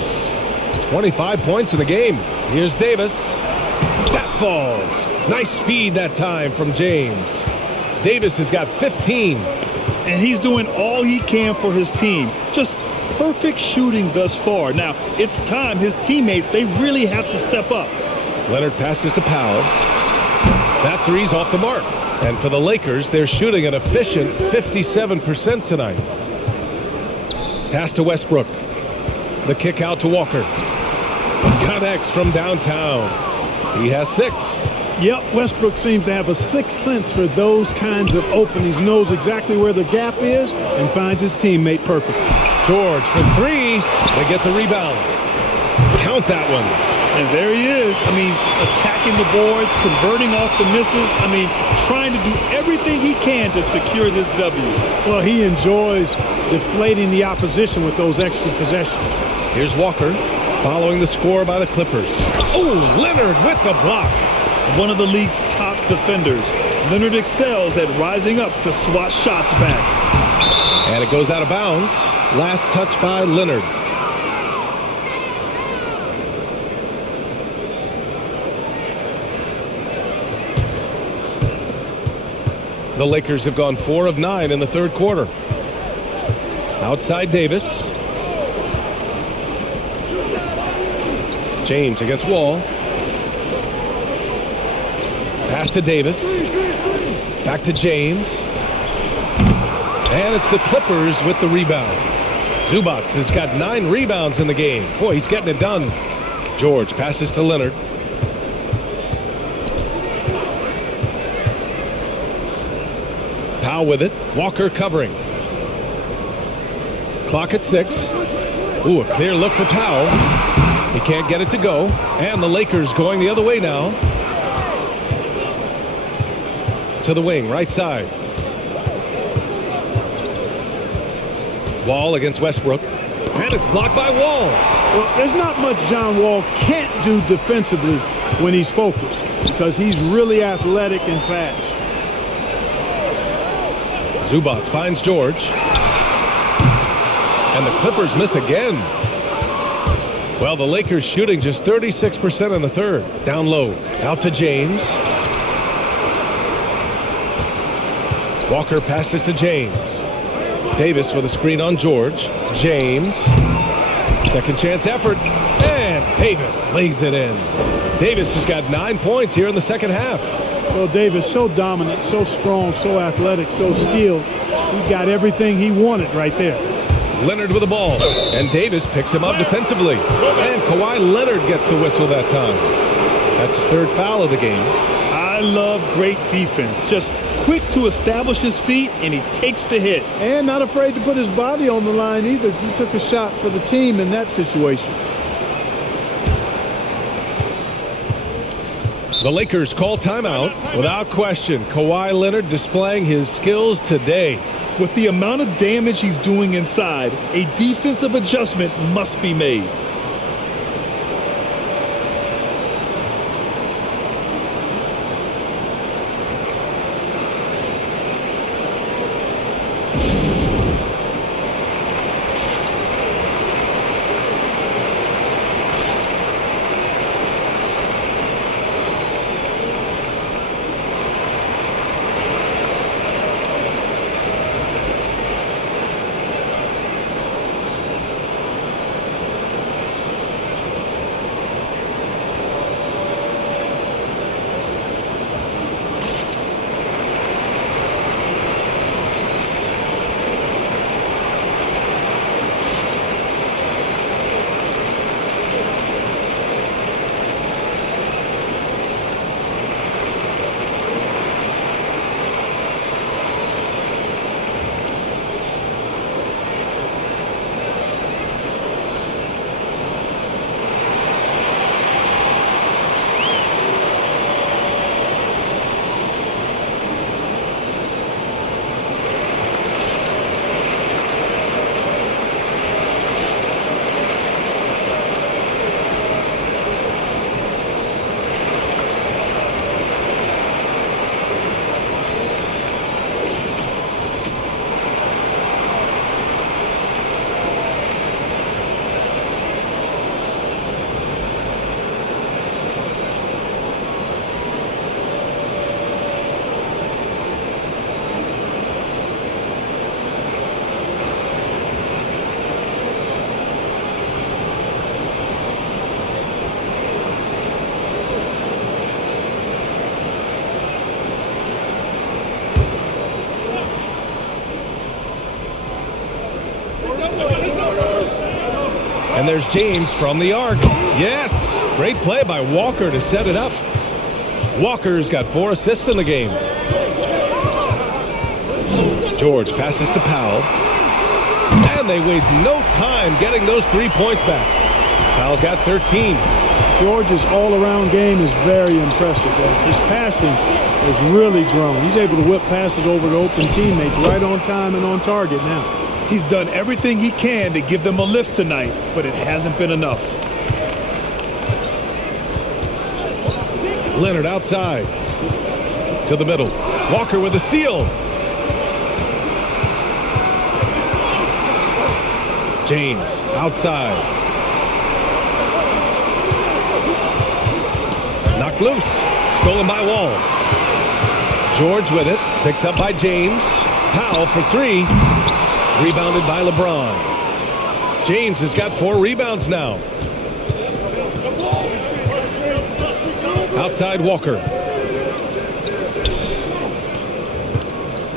25 points in the game. Here's Davis. That falls. Nice feed that time from James. Davis has got 15. And he's doing all he can for his team. Just perfect shooting thus far. Now, it's time his teammates, they really have to step up. Leonard passes to Powell. That three's off the mark. And for the Lakers, they're shooting an efficient 57% tonight. Pass to Westbrook. The kick out to Walker. Connects from downtown. He has 6. Yep, Westbrook seems to have a sixth sense for those kinds of openings, knows exactly where the gap is, and finds his teammate perfect. George for three. They get the rebound. Count that one. And there he is. I mean, attacking the boards, converting off the misses. I mean, trying to do everything he can to secure this W. Well, he enjoys deflating the opposition with those extra possessions. Here's Walker following the score by the Clippers. Oh, Leonard with the block. One of the league's top defenders. Leonard excels at rising up to swat shots back. And it goes out of bounds. Last touch by Leonard. The Lakers have gone 4 of 9 in the third quarter. Outside Davis. James against Wall. Pass to Davis. Back to James. And it's the Clippers with the rebound. Zubac has got 9 rebounds in the game. Boy, he's getting it done. George passes to Leonard. Powell with it. Walker covering. Clock at 6. Ooh, a clear look for Powell. He can't get it to go. And the Lakers going the other way now. To the wing, right side. Wall against Westbrook. And it's blocked by Wall. Well, there's not much John Wall can't do defensively when he's focused, because he's really athletic and fast. Zubac finds George. And the Clippers miss again. Well, the Lakers shooting just 36% in the third. Down low. Out to James. Walker passes to James. Davis with a screen on George. James. Second chance effort. And Davis lays it in. Davis has got 9 points here in the second half. Well, Davis, so dominant, so strong, so athletic, so skilled. He got everything he wanted right there. Leonard with the ball. And Davis picks him up defensively. And Kawhi Leonard gets a whistle that time. That's his third foul of the game. I love great defense. Just quick to establish his feet, and he takes the hit. And not afraid to put his body on the line either. He took a shot for the team in that situation. The Lakers call timeout. Without question, Kawhi Leonard displaying his skills today. With the amount of damage he's doing inside, a defensive adjustment must be made. And there's James from the arc. Yes! Great play by Walker to set it up. Walker's got 4 assists in the game. George passes to Powell. And they waste no time getting those 3 points back. Powell's got 13. George's all-around game is very impressive. His passing has really grown. He's able to whip passes over to open teammates right on time and on target now. He's done everything he can to give them a lift tonight, but it hasn't been enough. Leonard outside. To the middle. Walker with a steal. James outside. Knocked loose. Stolen by Wall. George with it. Picked up by James. Powell for 3. Rebounded by LeBron. James has got 4 rebounds now. Outside Walker.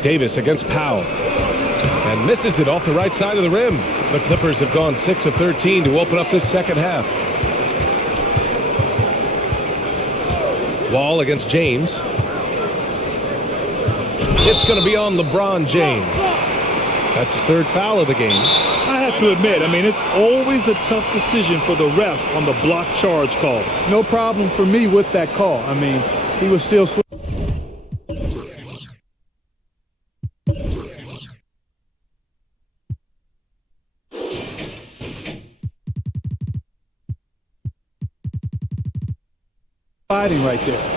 Davis against Powell. And misses it off the right side of the rim. The Clippers have gone 6 of 13 to open up this second half. Wall against James. It's going to be on LeBron James. That's his 3rd foul of the game. I have to admit, it's always a tough decision for the ref on the block charge call. No problem for me with that call. He was still fighting right there.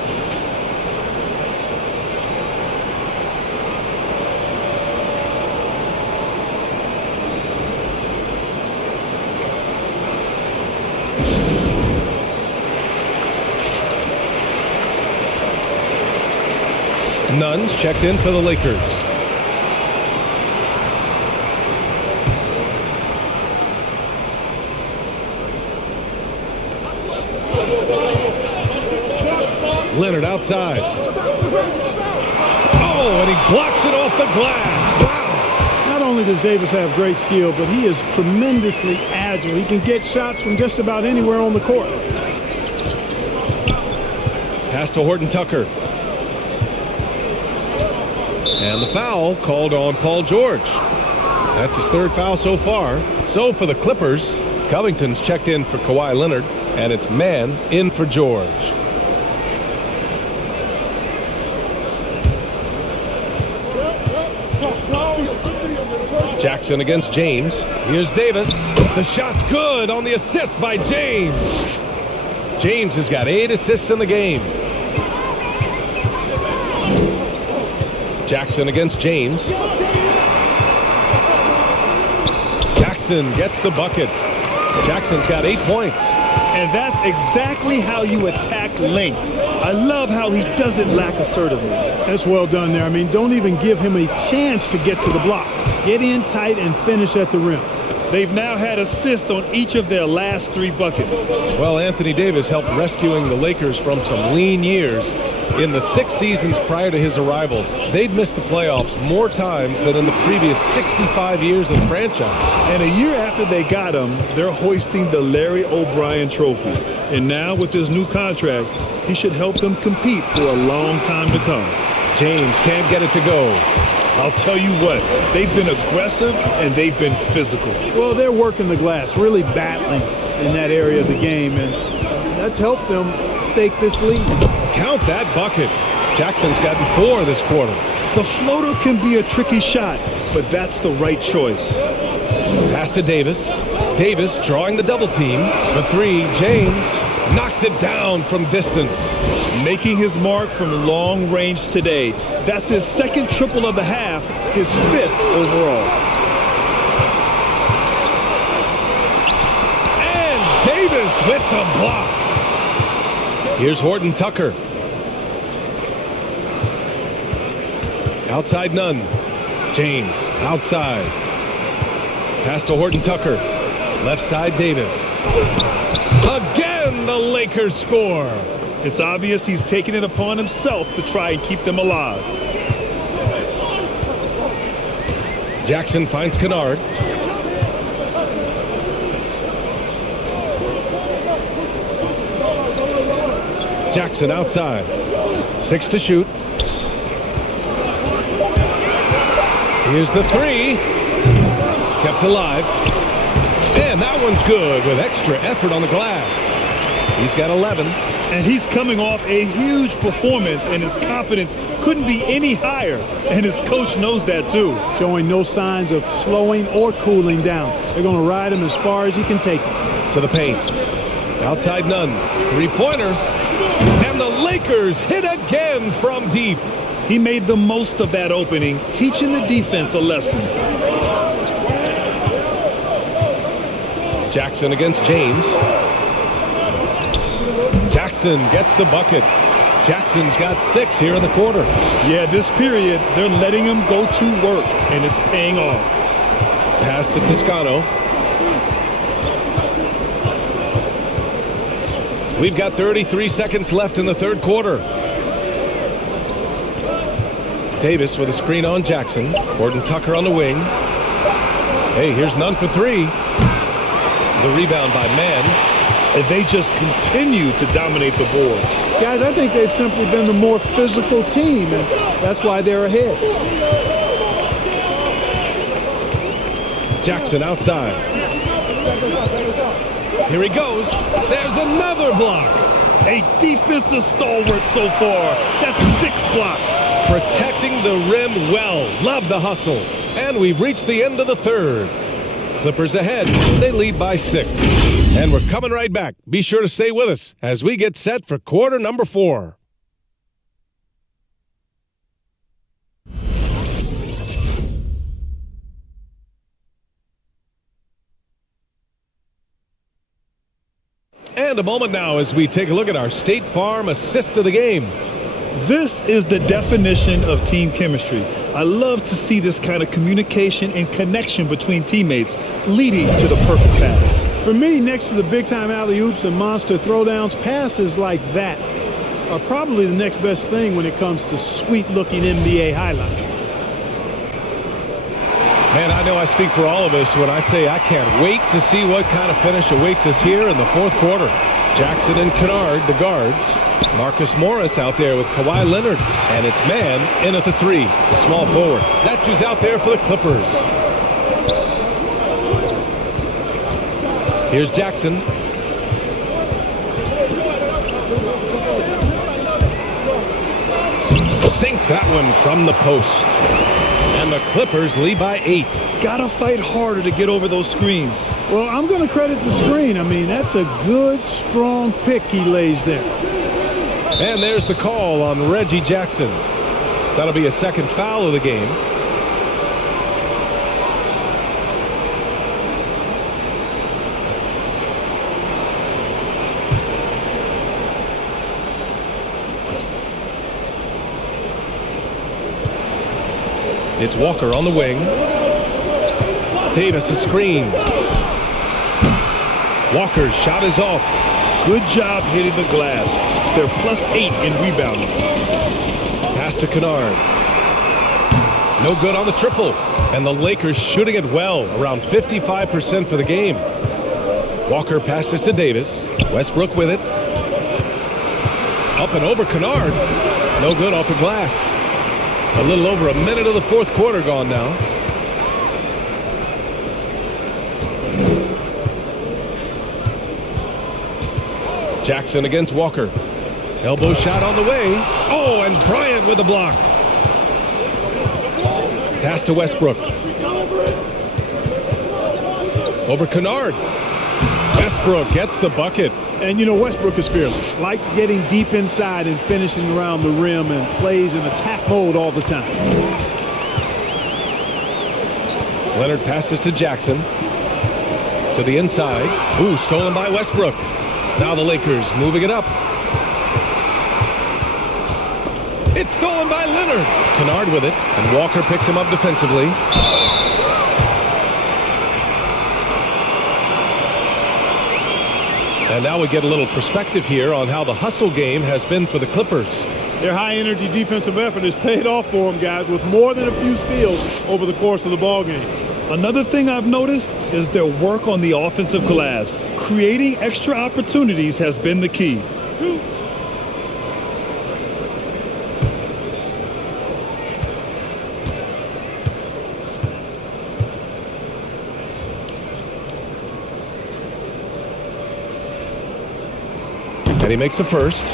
Nunn's checked in for the Lakers. Leonard outside. Oh, and he blocks it off the glass. Wow. Not only does Davis have great skill, but he is tremendously agile. He can get shots from just about anywhere on the court. Pass to Horton Tucker. And the foul called on Paul George. That's his 3rd foul so far. So for the Clippers, Covington's checked in for Kawhi Leonard, and it's man in for George. Jackson against James. Here's Davis. The shot's good on the assist by James. James has got 8 assists in the game. Jackson against James. Jackson gets the bucket. Jackson's got 8 points. And that's exactly how you attack length. I love how he doesn't lack assertiveness. That's well done there. Don't even give him a chance to get to the block. Get in tight and finish at the rim. They've now had assists on each of their last 3 buckets. Well, Anthony Davis helped rescuing the Lakers from some lean years. In the 6 seasons prior to his arrival, they'd missed the playoffs more times than in the previous 65 years of the franchise. And a year after they got him, they're hoisting the Larry O'Brien Trophy. And now with his new contract, he should help them compete for a long time to come. James can't get it to go. I'll tell you what, they've been aggressive and they've been physical. Well, they're working the glass, really battling in that area of the game, and that's helped them stake this lead. Count that bucket. Jackson's gotten 4 this quarter. The floater can be a tricky shot, but that's the right choice. Pass to Davis. Davis drawing the double team. The 3, James knocks it down from distance. Making his mark from long range today. That's his 2nd triple of the half, his 5th overall. And Davis with the block. Here's Horton Tucker. Outside Nunn. James outside. Pass to Horton Tucker. Left side Davis. Again the Lakers score. It's obvious he's taken it upon himself to try and keep them alive. Jackson finds Kennard. Jackson outside. 6 to shoot. Here's the 3. Kept alive. And that one's good with extra effort on the glass. He's got 11. And he's coming off a huge performance, and his confidence couldn't be any higher. And his coach knows that too. Showing no signs of slowing or cooling down. They're going to ride him as far as he can take him. To the paint. Outside none. Three-pointer. And the Lakers hit again from deep. He made the most of that opening, teaching the defense a lesson. Jackson against James. Jackson gets the bucket. Jackson's got 6 here in the quarter. Yeah, this period, they're letting him go to work, and it's paying off. Pass to Toscano. We've got 33 seconds left in the third quarter. Davis with a screen on Jackson. Gordon Tucker on the wing. Hey, here's none for 3. The rebound by Mann. And they just continue to dominate the boards. Guys, I think they've simply been the more physical team, and that's why they're ahead. Jackson outside. Here he goes. There's another block. A defensive stalwart so far. That's 6 blocks. Protecting the rim well. Love the hustle. And we've reached the end of the third. Clippers ahead. They lead by 6. And we're coming right back. Be sure to stay with us as we get set for quarter number 4. And a moment now as we take a look at our State Farm assist of the game. This is the definition of team chemistry. I love to see this kind of communication and connection between teammates leading to the perfect pass. For me, next to the big-time alley-oops and monster throwdowns, passes like that are probably the next best thing when it comes to sweet-looking NBA highlights. Man, I know I speak for all of us when I say I can't wait to see what kind of finish awaits us here in the fourth quarter. Jackson and Kennard, the guards. Marcus Morris out there with Kawhi Leonard. And it's Mann in at the 3, the small forward. That's who's out there for the Clippers. Here's Jackson. Sinks that one from the post. And the Clippers lead by 8. Gotta fight harder to get over those screens. Well, I'm going to credit the screen. I mean, that's a good, strong pick he lays there. And there's the call on Reggie Jackson. That'll be a second foul of the game. It's Walker on the wing. Davis a screen. Walker's shot is off. Good job hitting the glass. They're +8 in rebounding. Pass to Kennard. No good on the triple. And the Lakers shooting it well, around 55% for the game. Walker passes to Davis. Westbrook with it. Up and over Kennard. No good off the glass. A little over a minute of the fourth quarter gone now. Jackson against Walker. Elbow shot on the way. Oh, and Bryant with the block. Pass to Westbrook. Over Kennard. Westbrook gets the bucket. And, you know, Westbrook is fearless. Likes getting deep inside and finishing around the rim and plays in attack mode all the time. Leonard passes to Jackson. To the inside. Ooh, stolen by Westbrook. Now the Lakers moving it up. It's stolen by Leonard. Kennard with it. And Walker picks him up defensively. And now we get a little perspective here on how the hustle game has been for the Clippers. Their high-energy defensive effort has paid off for them, guys, with more than a few steals over the course of the ballgame. Another thing I've noticed is their work on the offensive glass. Creating extra opportunities has been the key. he makes the first.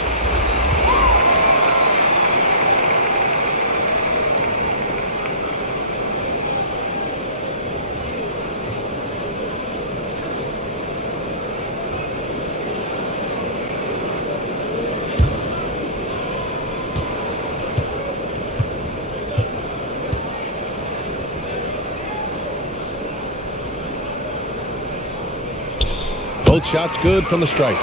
Both shots good from the stripe.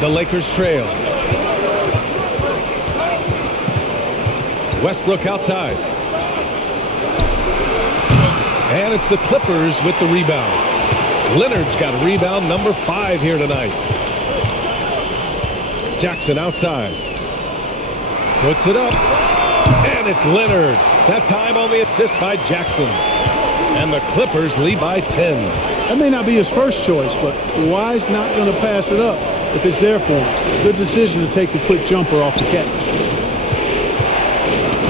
The Lakers trail. Westbrook outside. And it's the Clippers with the rebound. Leonard's got rebound number 5 here tonight. Jackson outside. Puts it up. And it's Leonard. That time on the assist by Jackson. And the Clippers lead by 10. That may not be his first choice, but Kawhi's not going to pass it up if it's there for him. Good decision to take the quick jumper off the catch.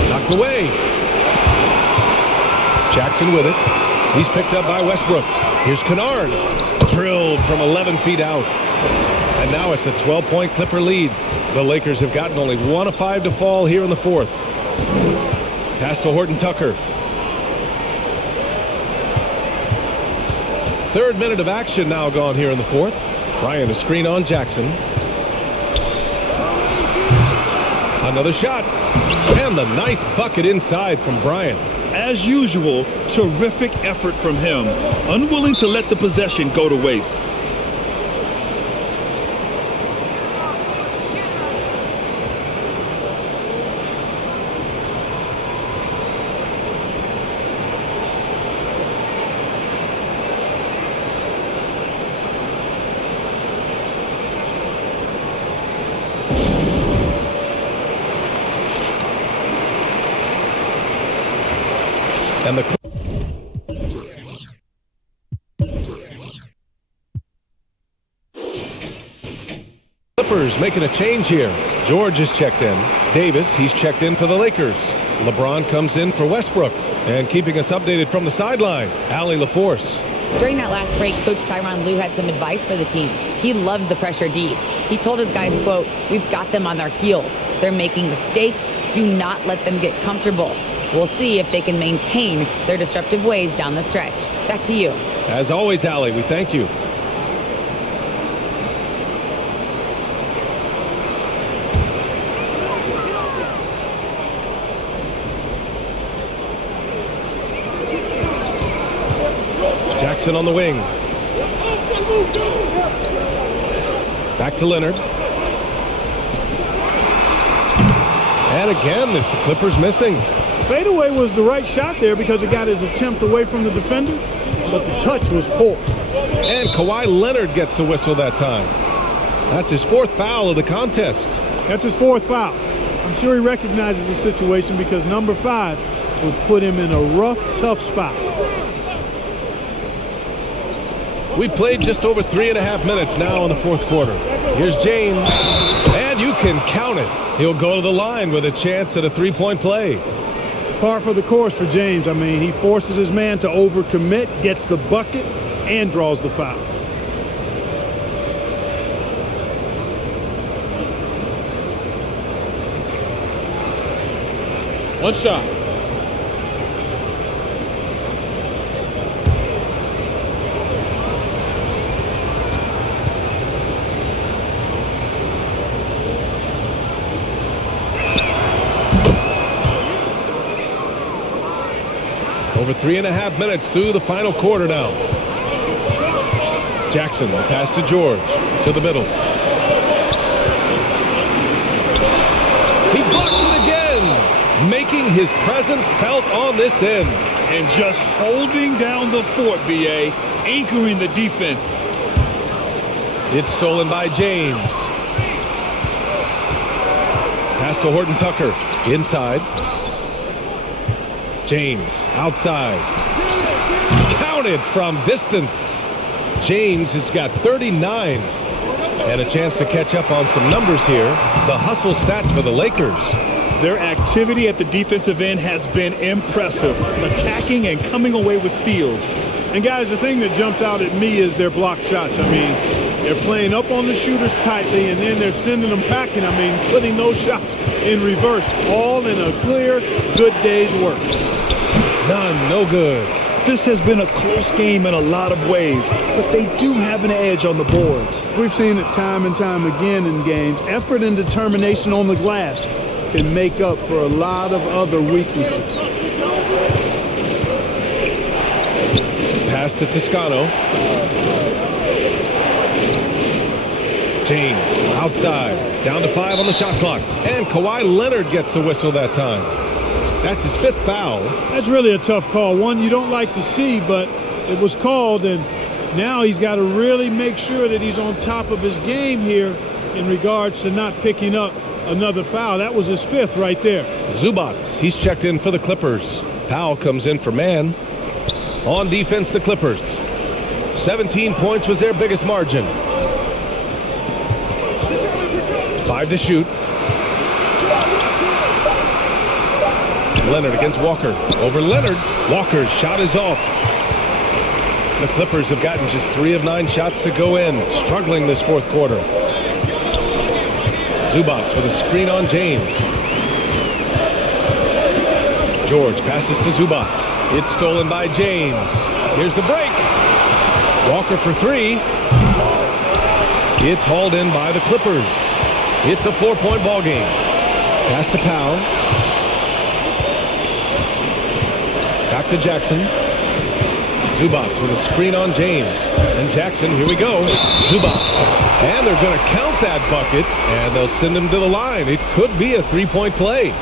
Knocked away. Jackson with it. He's picked up by Westbrook. Here's Kennard. Drilled from 11 feet out. And now it's a 12-point Clipper lead. The Lakers have gotten only 1 of 5 to fall here in the fourth. Pass to Horton Tucker. Third minute of action now gone here in the fourth. Bryant a screen on Jackson. Another shot. And the nice bucket inside from Bryant. As usual, terrific effort from him. Unwilling to let the possession go to waste. And the Clippers making a change here. George is checked in. Davis, he's checked in for the Lakers. LeBron comes in for Westbrook. And keeping us updated from the sideline, Allie LaForce. During that last break, Coach Tyronn Lue had some advice for the team. He loves the pressure D. He told his guys, quote, "We've got them on their heels. They're making mistakes. Do not let them get comfortable. We'll see if they can maintain their disruptive ways down the stretch." Back to you. As always, Allie, we thank you. Jackson on the wing. Back to Leonard. And again, it's the Clippers missing. Fadeaway was the right shot there because it got his attempt away from the defender, but the touch was poor. And Kawhi Leonard gets a whistle that time. That's his 4th foul of the contest. That's his 4th foul. I'm sure he recognizes the situation because number 5 would put him in a rough, tough spot. We played just over 3.5 minutes now in the fourth quarter. Here's James, and you can count it. He'll go to the line with a chance at a 3-point play. Par for the course for James. I mean, he forces his man to overcommit, gets the bucket, and draws the foul. One shot. Over 3.5 minutes through the final quarter now. Jackson, pass to George, to the middle. He blocks it again, making his presence felt on this end. And just holding down the fort, B.A., anchoring the defense. It's stolen by James. Pass to Horton Tucker, inside. James, outside. Counted from distance. James has got 39. And a chance to catch up on some numbers here. The hustle stats for the Lakers. Their activity at the defensive end has been impressive, attacking and coming away with steals. And guys, the thing that jumps out at me is their block shots. I mean, They're playing up on the shooters tightly, and then they're sending them packing. I mean, putting those shots in reverse, all in a clear, good day's work. None, no good. This has been a close game in a lot of ways, but they do have an edge on the boards. We've seen it time and time again in games. Effort and determination on the glass can make up for a lot of other weaknesses. Pass to Toscano. James outside, down to 5 on the shot clock. And Kawhi Leonard gets a whistle that time. That's his 5th foul. That's really a tough call. One you don't like to see, but it was called, and now he's got to really make sure that he's on top of his game here in regards to not picking up another foul. That was his 5th right there. Zubac, he's checked in for the Clippers. Powell comes in for man. On defense, the Clippers. 17 points was their biggest margin. 5 to shoot. Leonard against Walker. Over Leonard. Walker's shot is off. The Clippers have gotten just 3 of 9 shots to go in. Struggling this 4th quarter. Zubac with a screen on James. George passes to Zubac. It's stolen by James. Here's the break. Walker for 3. It's hauled in by the Clippers. It's a 4-point ball game. Pass to Powell. Back to Jackson. Zubac with a screen on James. And Jackson, here we go. Zubac. And they're going to count that bucket, and they'll send him to the line. It could be a 3-point play.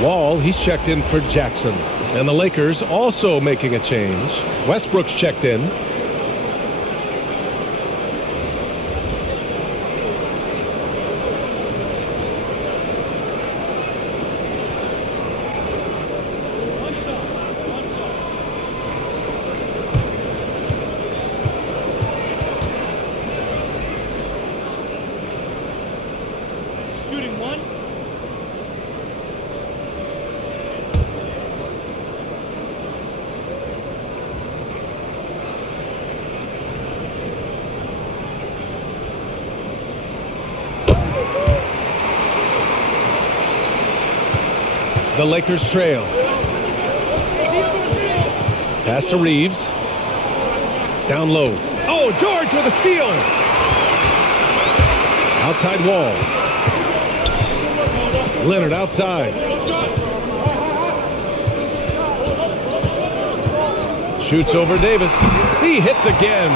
Wall, he's checked in for Jackson. And the Lakers also making a change. Westbrook's checked in. The Lakers trail. Pass to Reeves. Down low. Oh, George with a steal. Outside Wall. Leonard outside. Shoots over Davis. He hits again.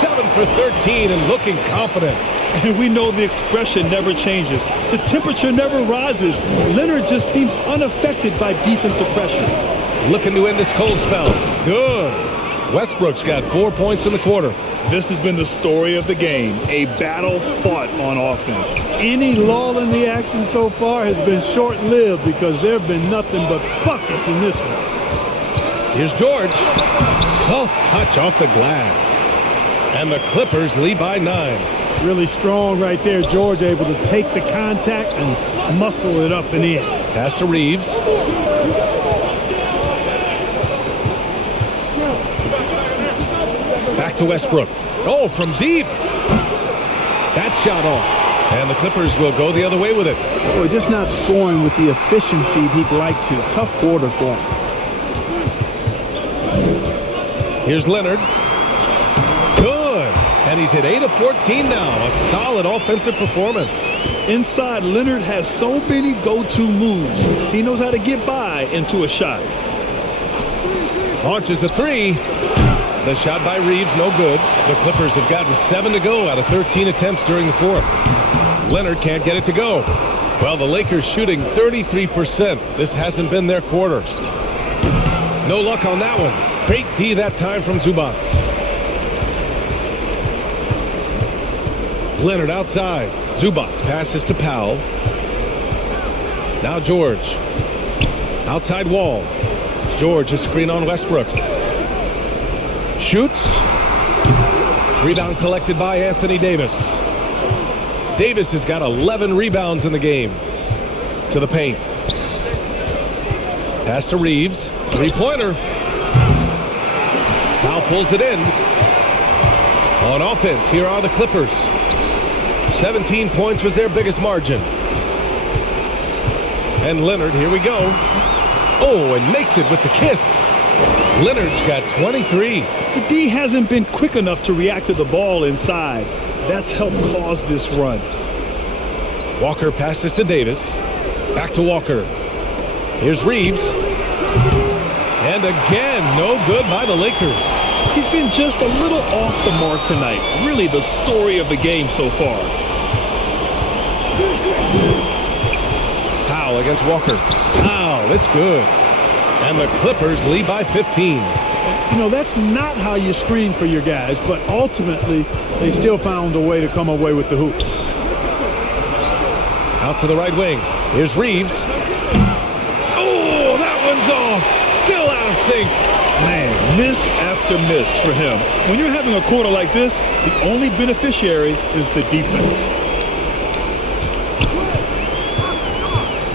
7 for 13 and looking confident. And we know the expression never changes. The temperature never rises. Leonard just seems unaffected by defensive pressure. Looking to end this cold spell. Good. Westbrook's got 4 points in the quarter. This has been the story of the game. A battle fought on offense. Any lull in the action so far has been short-lived because there have been nothing but buckets in this one. Here's George. Soft touch off the glass. And the Clippers lead by 9. Really strong right there. George able to take the contact and muscle it up and in. Pass to Reeves. Back to Westbrook. Oh, from deep. That shot off. And the Clippers will go the other way with it. Boy, just not scoring with the efficiency he'd like to. Tough quarter for him. Here's Leonard. Good. And he's hit 8 of 14 now. A solid offensive performance. Inside, Leonard has so many go-to moves. He knows how to get by into a shot. Launches a 3. The shot by Reeves, no good. The Clippers have gotten 7 to go out of 13 attempts during the 4th. Leonard can't get it to go. Well, the Lakers shooting 33%. This hasn't been their quarter. No luck on that one. Great D that time from Zubac. Leonard outside. Zubac passes to Powell. Now George. Outside Wall. George a screen on Westbrook. Shoots. Rebound collected by Anthony Davis. Davis has got 11 rebounds in the game. To the paint. Pass to Reeves. 3-pointer. Foul pulls it in. On offense, here are the Clippers. 17 points was their biggest margin. And Leonard, here we go. Oh, and makes it with the kiss. Leonard's got 23. The D hasn't been quick enough to react to the ball inside. That's helped cause this run. Walker passes to Davis. Back to Walker. Here's Reeves. And again, no good by the Lakers. He's been just a little off the mark tonight. Really the story of the game so far. Powell against Walker. Powell, it's good. And the Clippers lead by 15. You know, that's not how you screen for your guys, but ultimately they still found a way to come away with the hoop. Out to the right wing. Here's Reeves. Oh, that one's off. Still out of sync. Man, miss after miss for him. When you're having a quarter like this, the only beneficiary is the defense.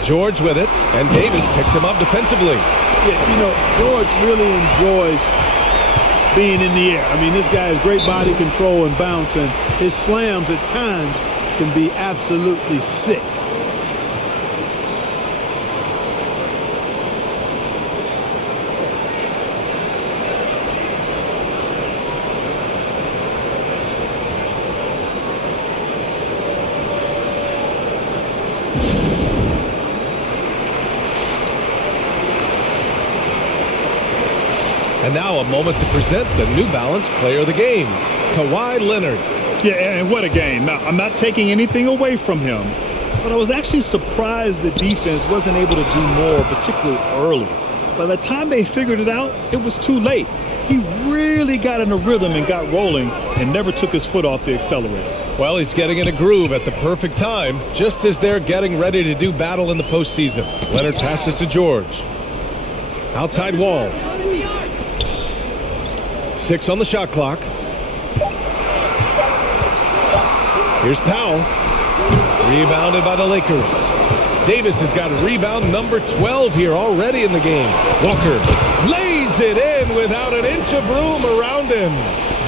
George with it, and Davis picks him up defensively. Yeah, you know, George really enjoys being in the air. I mean, this guy has great body control and bounce, and his slams at times can be absolutely sick. And now a moment to present the New Balance Player of the Game, Kawhi Leonard. Yeah, and what a game. Now, I'm not taking anything away from him, but I was actually surprised the defense wasn't able to do more, particularly early. By the time they figured it out, it was too late. He really got in a rhythm and got rolling and never took his foot off the accelerator. Well, he's getting in a groove at the perfect time, just as they're getting ready to do battle in the postseason. Leonard passes to George. Outside wall. 6 on the shot clock. Here's Powell. Rebounded by the Lakers. Davis has got rebound number 12 here already in the game. Walker lays it in without an inch of room around him.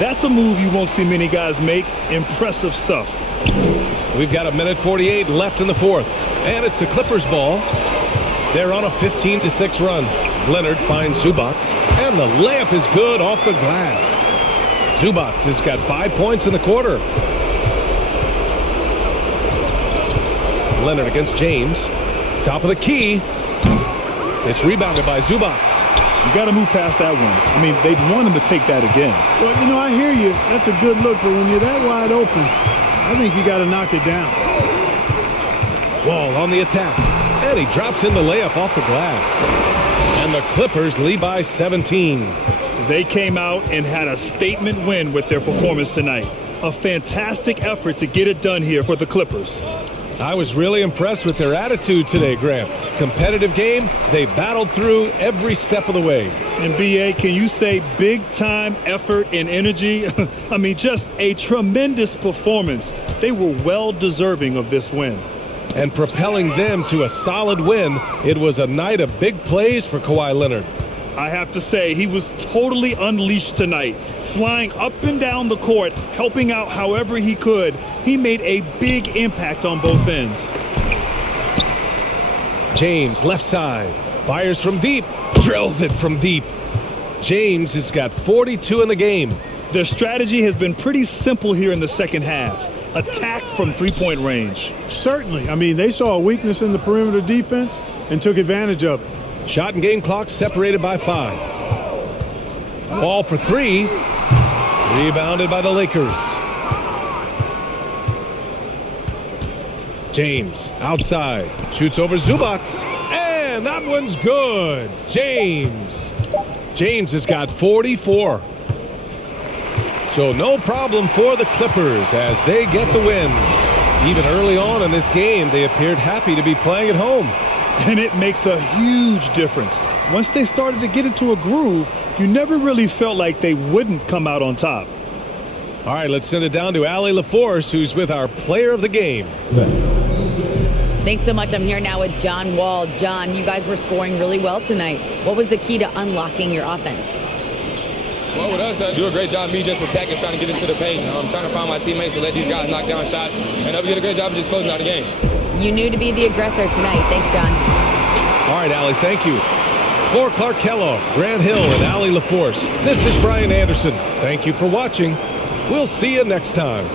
That's a move you won't see many guys make. Impressive stuff. We've got 1:48 left in the fourth. And it's the Clippers' ball. They're on a 15-6 run. Leonard finds Zubac, and the layup is good off the glass. Zubac has got 5 points in the quarter. Leonard against James. Top of the key. It's rebounded by Zubac. You got to move past that one. I mean, they'd want him to take that again. Well, you know, I hear you. That's a good look, but when you're that wide open, I think you got to knock it down. Wall on the attack. And he drops in the layup off the glass. And the Clippers lead by 17. They came out and had a statement win with their performance tonight. A fantastic effort to get it done here for the Clippers. I was really impressed with their attitude today, Graham. Competitive game. They battled through every step of the way. And B.A., can you say big-time effort and energy? I mean, just a tremendous performance. They were well deserving of this win. And propelling them to a solid win, it was a night of big plays for Kawhi Leonard. I have to say, he was totally unleashed tonight, flying up and down the court, helping out however he could. He made a big impact on both ends. James, left side, fires from deep, drills it from deep. James has got 42 in the game. Their strategy has been pretty simple here in the second half. Attack from three-point range. Certainly. I mean, they saw a weakness in the perimeter defense and took advantage of it. Shot and game clock separated by 5. Ball for 3. Rebounded by the Lakers. James outside. Shoots over Zubac. And that one's good. James has got 44. So no problem for the Clippers as they get the win. Even early on in this game, they appeared happy to be playing at home. And it makes a huge difference. Once they started to get into a groove, you never really felt like they wouldn't come out on top. All right, let's send it down to Allie LaForce, who's with our player of the game. Thanks so much. I'm here now with John Wall. John, you guys were scoring really well tonight. What was the key to unlocking your offense? Well, with us, do a great job of me just attacking, trying to get into the paint. Trying to find my teammates and let these guys knock down shots. And we did a great job of just closing out the game. You knew to be the aggressor tonight. Thanks, John. All right, Allie, thank you. For Clark Kellogg, Grant Hill, and Allie LaForce, this is Brian Anderson. Thank you for watching. We'll see you next time.